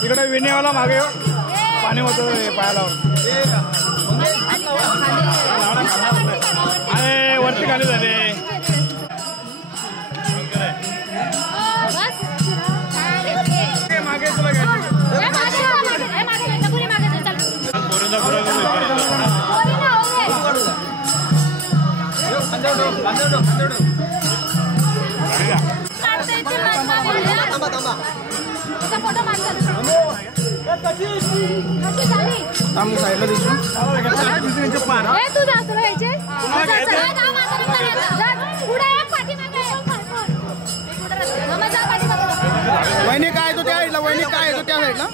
तिकडे विनेवाला मागे पाणी होतं पायाला चालू झाले. मागे तुला साईडला दिसू वहिनी काय तो त्या साईडला वहिनी काय तो त्या साईडला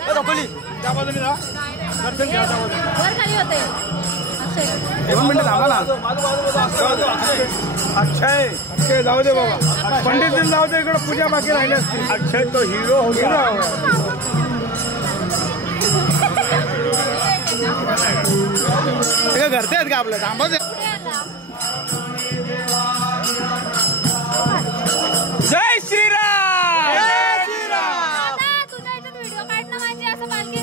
त्या बाजूने जा दर्शन घ्या वर खाली होते 2 मिनिटं थांबा ना. अक्षय अक्षय जाऊ दे बाबा पंडित दिन जाऊ दे इकडे पूजा बाकी राहिली असते. अक्षय तो हिरो होता. घरचे आहेत का आपलं थांबा. जय श्रीराम. तुझ्या याच्यात व्हिडिओ काढणं माझी असं पालखी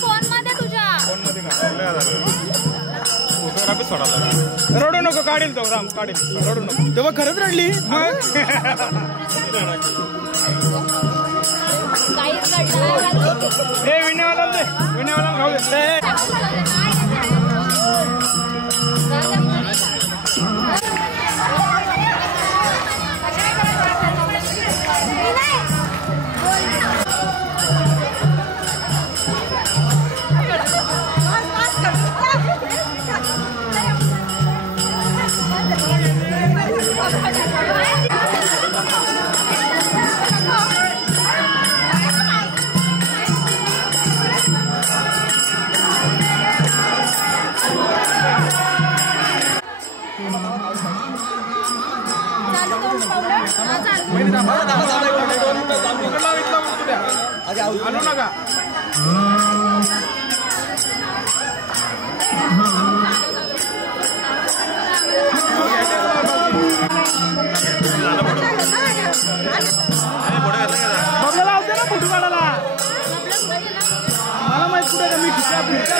फोन मध्ये तुझ्या फोटोग्राफी सोडायला रडू नको काढील तो राम काढील रडू नको तेव्हा खरंच रडली. हे विण्यावाला दे विण्यावाला खाऊ दे. आणू नका. बबला लावते ना फोटो काढायला. मला माहित कुठे मी खिचा फिरता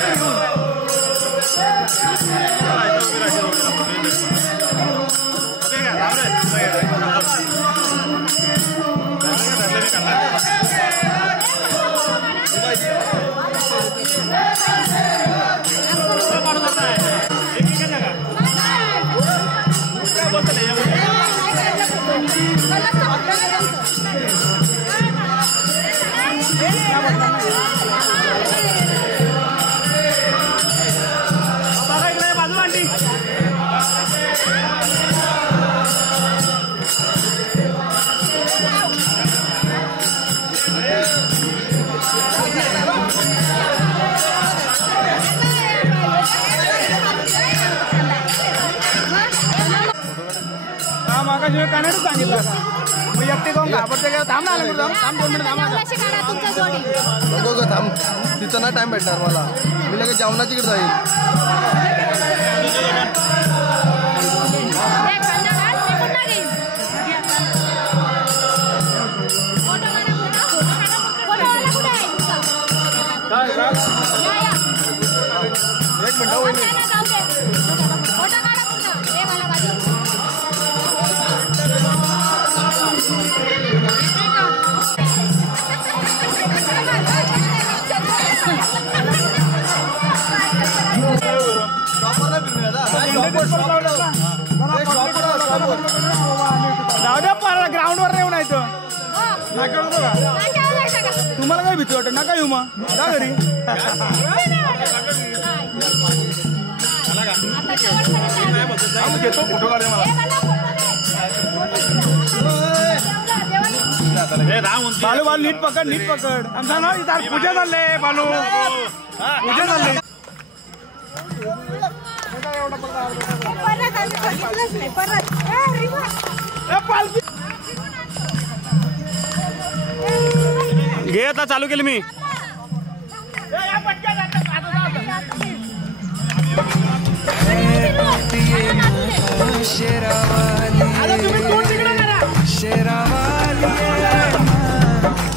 कानाडच सांगितलं मग एकटे जाऊन घाबरते का. थांब ना आलं थांब 2 मिनिट थांब. नको ग थांब तिथं ना टाइम भेटणार मला. मी लगेच जेवणाची कडे जाईल. एक मिनिट ग्राउंड वर येऊन यायचं. तुम्हाला काय भीती वाटत नका येऊ मग जा घरी. घेतो फोटो काढे मला. बालू बालू नीट पकड नीट पकड. आमचा ना इथं पूजा चालले बालू पूजा चालले. घे आता चालू केली मी. शेरावाली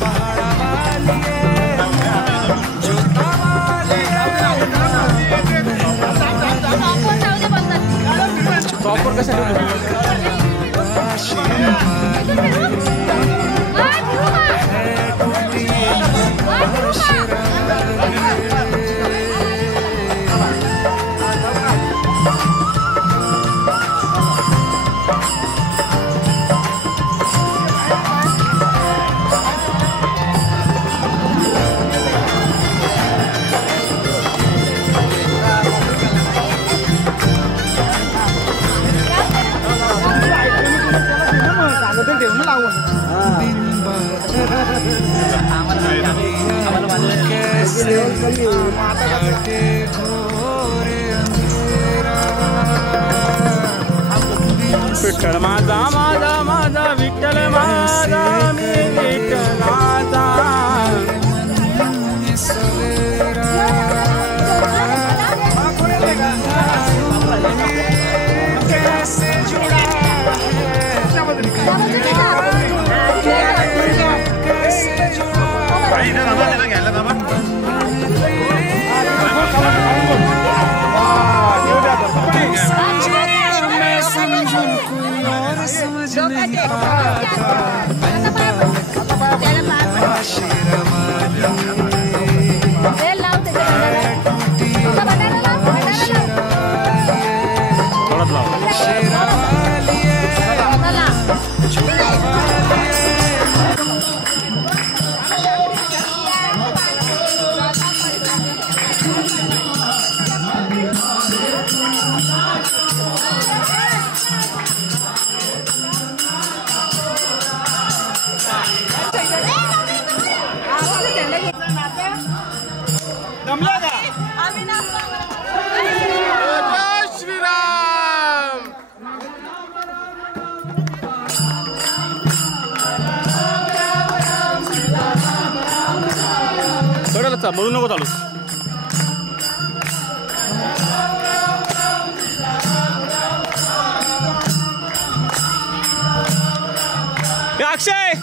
पहाडावाली जोतावाली विठ्ठल माझा माझा माझा विठ्ठल माझा मी विठ्ठलाचा बोलू नको चालूस अक्षय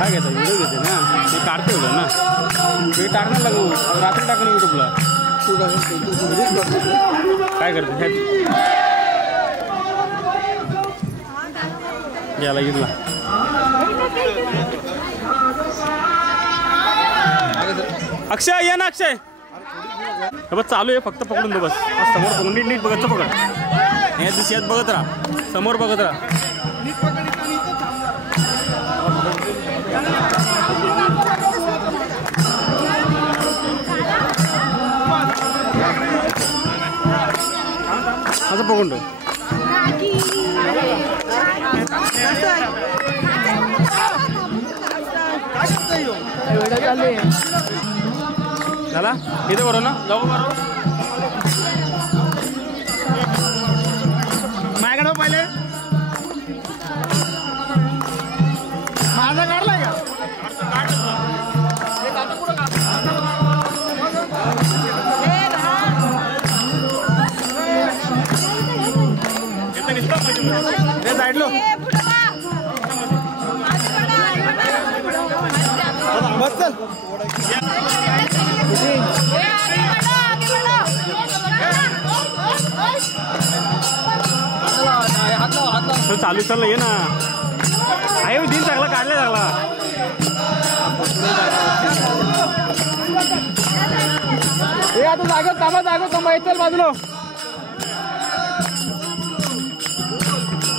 काय घेता व्हिडिओ घेते ना मी काढतो ना मी टाकणार लागू रात्री टाकून युट्यूबला काय करते याला घेतला अक्षय या ना अक्षय बस चालू आहे फक्त पकडून दो बस समोर बघून नीट नीट बघत पकड या दिवशी बघत राहा समोर बघत राहा असं पकडून झाला इथे बरोबर ना जाऊ बरोबर माझ्याकडे पहिले माझा काढलाय का साइडलो बस चल चालू चाललं ये ना आहे दिन चांगला काढला चांगला हे आता जागा थांबा चल बाजूला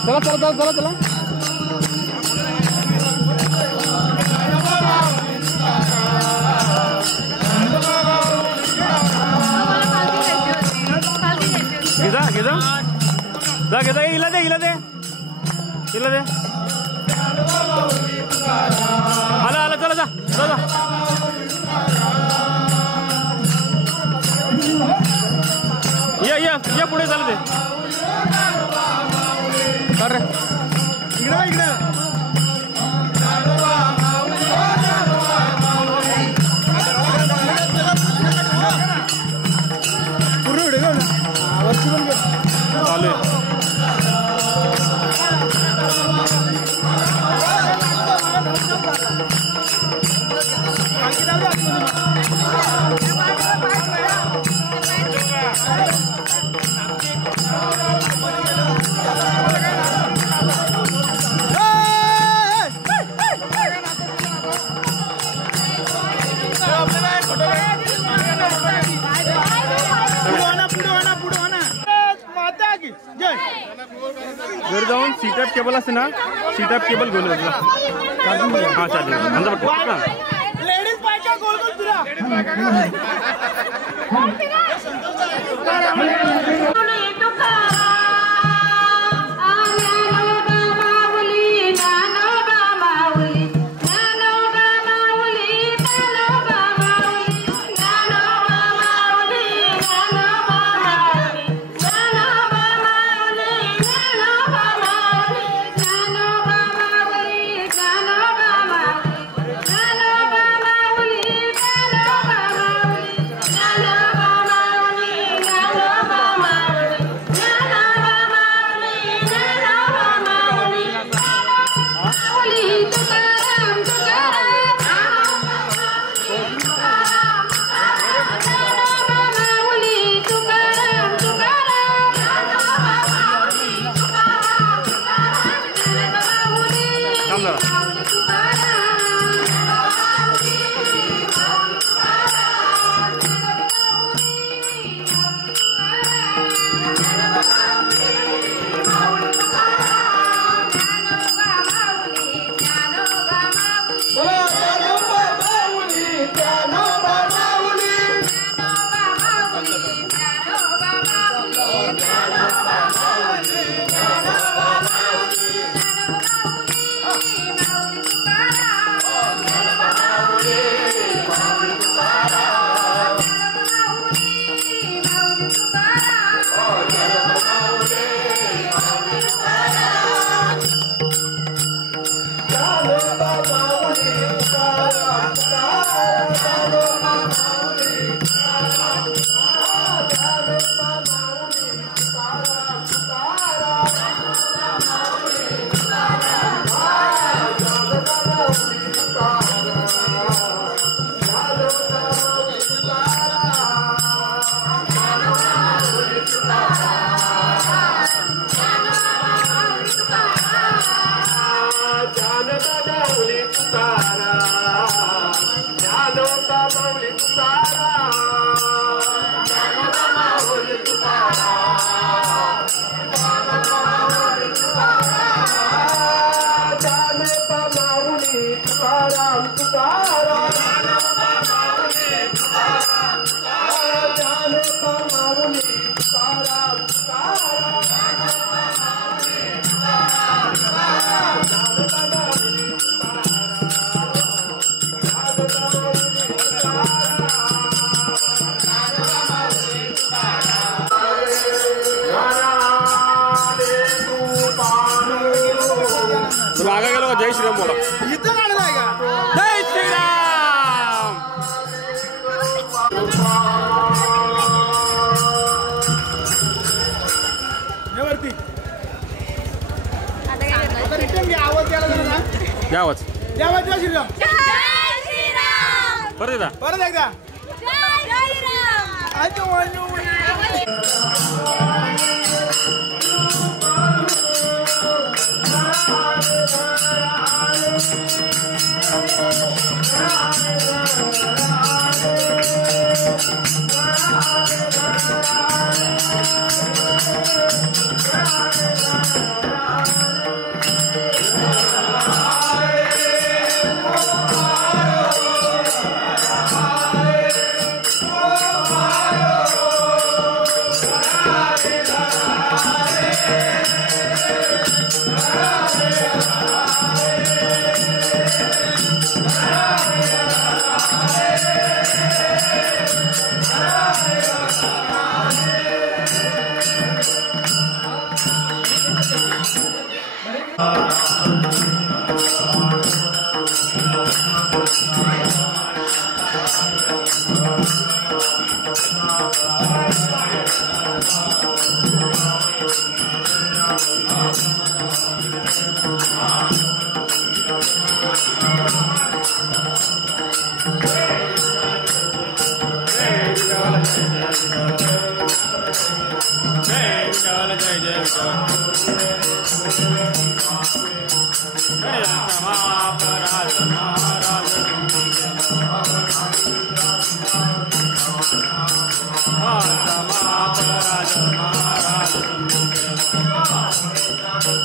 चला चला चला चला घेजा जा घेजा हिला दे आला चला जा या पुढे चालू दे कर इकडे पूर्ण व्हिडिओ घरी जाऊन सी टाईप केबल असते ना, सी टाईप केबल घेऊन येतो. हा चालेल. अंदा पटकन लेडीज पाहिजे गोल गोल फिरा. आगे गेलो. जय श्रीराम बोला. इथं काढलाय का? जय श्रीराम. वरती आता रिटर्न घ्या. आवाज द्यायला जरा ना. द्या आवाज. द्या आवाज. जय श्रीराम. परत एकदा. परत एकदा.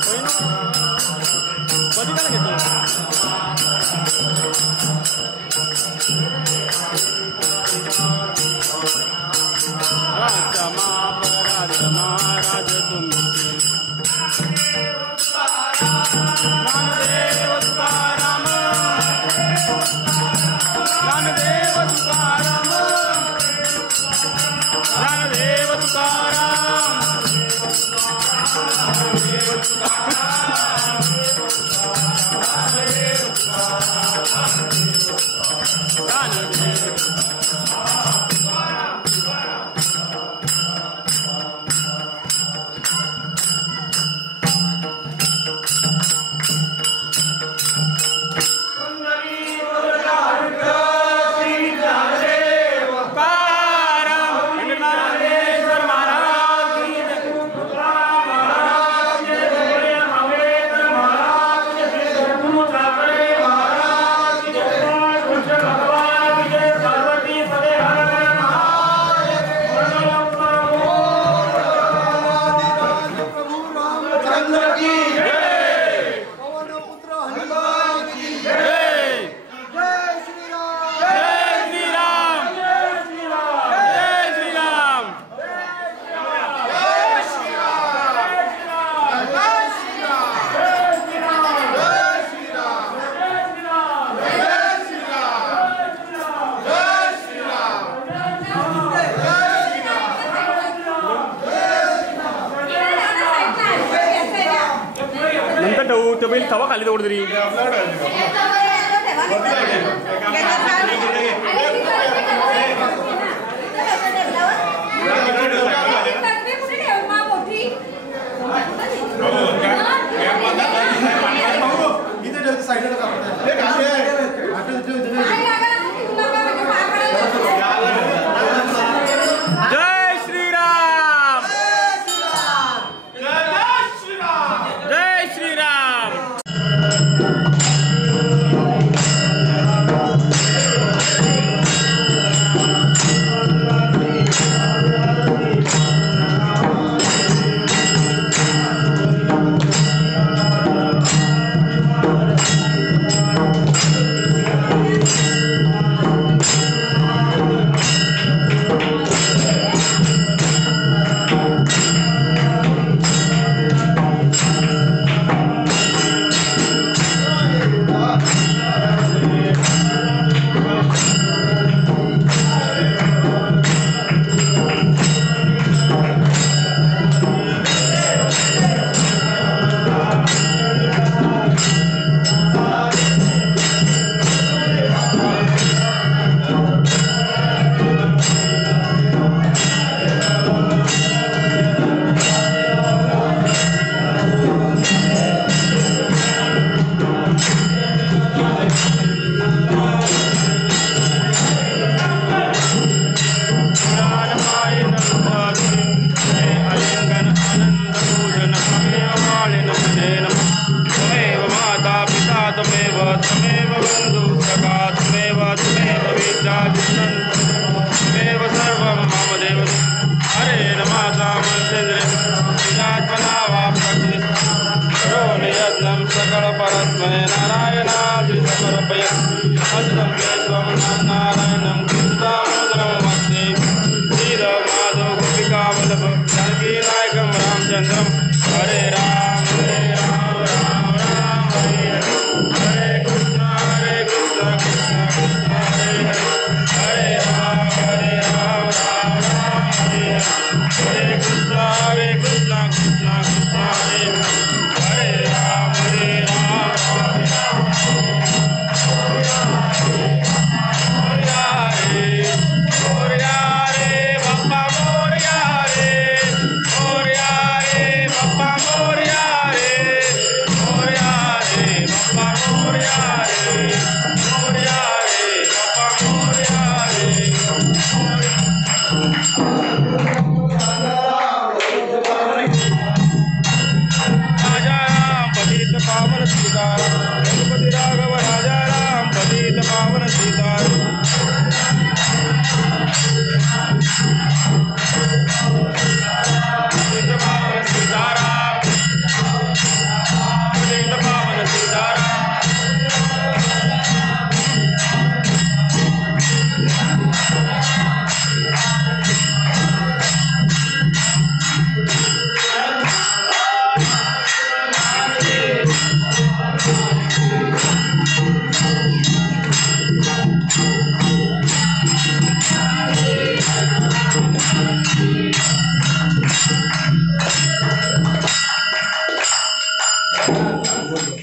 कोई तो बैल तवा खाली तेवढं तरी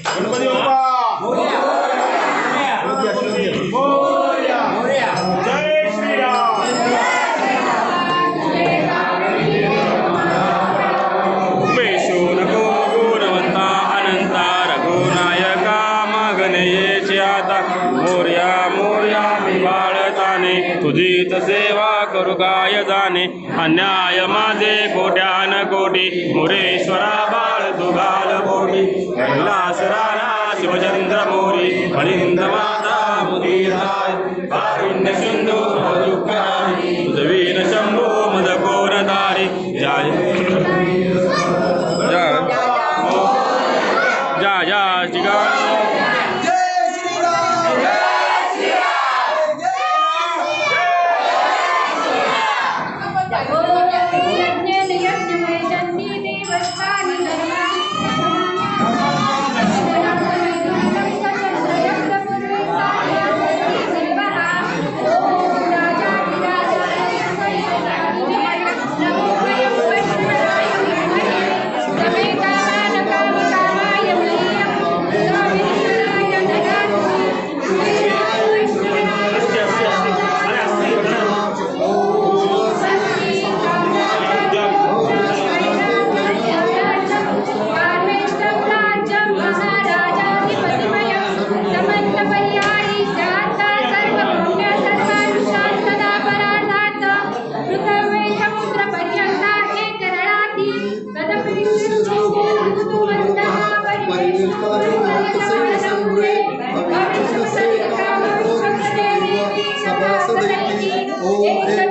गणपती बाप्पा मोरया. जय श्रीराम. उमेशो नको गुणवंता अनंता रघुनायका मागणेचे आता मोरया मोरया मी बाळताने तुझीच सेवा करू काय जाणे अन्याय माझे कोट्यान कोटी मुरेश्वरा बाळ तुगाल कोटी कैलास राणा शिवचंद्र मोरी फणिंद माता मुदीराय कारुण्य सिंधू दुःखहारी तुझवीन शंभो मदकोर दारी जय जय जय श्रीराम. सभासद